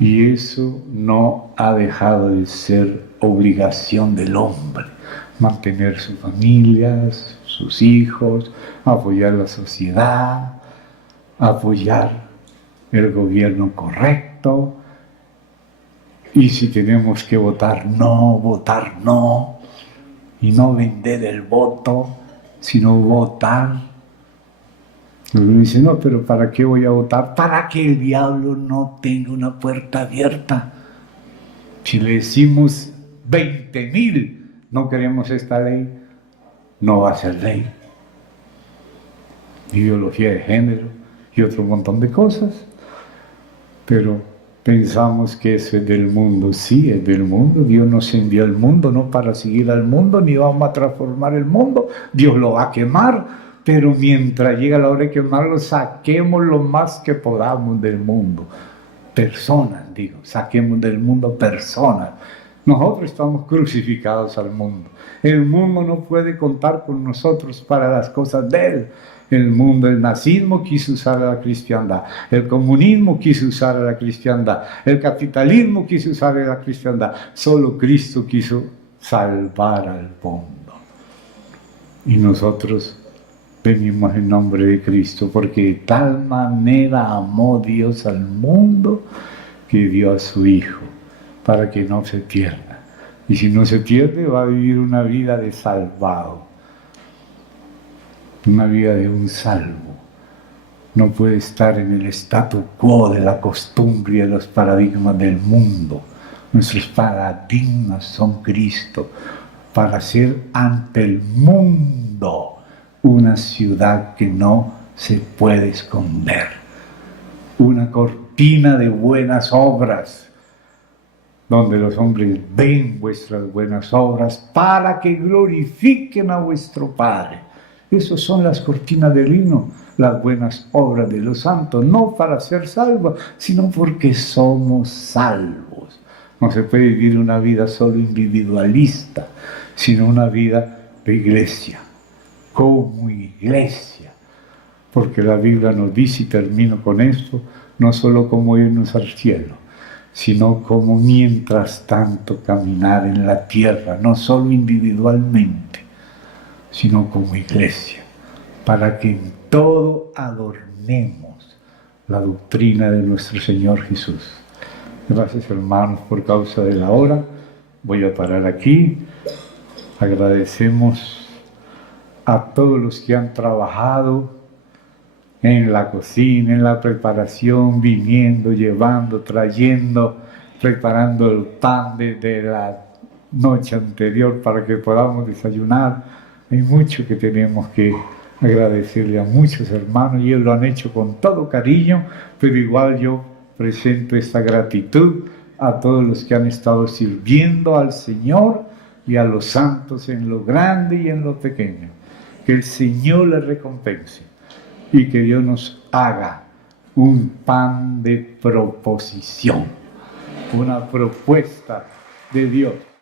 Y eso no ha dejado de ser obligación del hombre, mantener sus familias, sus hijos, apoyar la sociedad, apoyar el gobierno correcto. Y si tenemos que votar no, y no vender el voto, sino votar. Uno dice, no, pero ¿para qué voy a votar? Para que el diablo no tenga una puerta abierta. Si le decimos 20,000, no queremos esta ley, no va a ser ley. Ideología de género y otro montón de cosas. Pero Pensamos que eso es del mundo. Sí, es del mundo. Dios nos envió al mundo no para seguir al mundo, ni vamos a transformar el mundo. Dios lo va a quemar, pero mientras llega la hora de quemarlo, saquemos lo más que podamos del mundo. Personas, digo, saquemos del mundo personas. Nosotros estamos crucificados al mundo. El mundo no puede contar con nosotros para las cosas de él. El mundo, el nazismo quiso usar a la cristiandad, el comunismo quiso usar a la cristiandad, el capitalismo quiso usar a la cristiandad. Solo Cristo quiso salvar al mundo. Y nosotros venimos en nombre de Cristo, porque de tal manera amó Dios al mundo que dio a su Hijo, para que no se pierda. Y si no se pierde, va a vivir una vida de salvado, una vida de un salvo. No puede estar en el statu quo de la costumbre y de los paradigmas del mundo. Nuestros paradigmas son Cristo, para hacer ante el mundo una ciudad que no se puede esconder, una cortina de buenas obras, donde los hombres ven vuestras buenas obras para que glorifiquen a vuestro Padre. Esas son las cortinas de lino, las buenas obras de los santos, no para ser salvos, sino porque somos salvos. No se puede vivir una vida solo individualista, sino una vida de iglesia, como iglesia. Porque la Biblia nos dice, y termino con esto, no solo cómo irnos al cielo, sino como mientras tanto caminar en la tierra, no solo individualmente, sino como iglesia, para que en todo adornemos la doctrina de nuestro Señor Jesús. Gracias, hermanos, por causa de la hora. Voy a parar aquí. Agradecemos a todos los que han trabajado en la cocina, en la preparación, viniendo, llevando, trayendo, preparando el pan de la noche anterior para que podamos desayunar. Hay mucho que tenemos que agradecerle a muchos hermanos, y ellos lo han hecho con todo cariño, pero igual yo presento esta gratitud a todos los que han estado sirviendo al Señor y a los santos en lo grande y en lo pequeño. Que el Señor les recompense y que Dios nos haga un pan de proposición, una propuesta de Dios.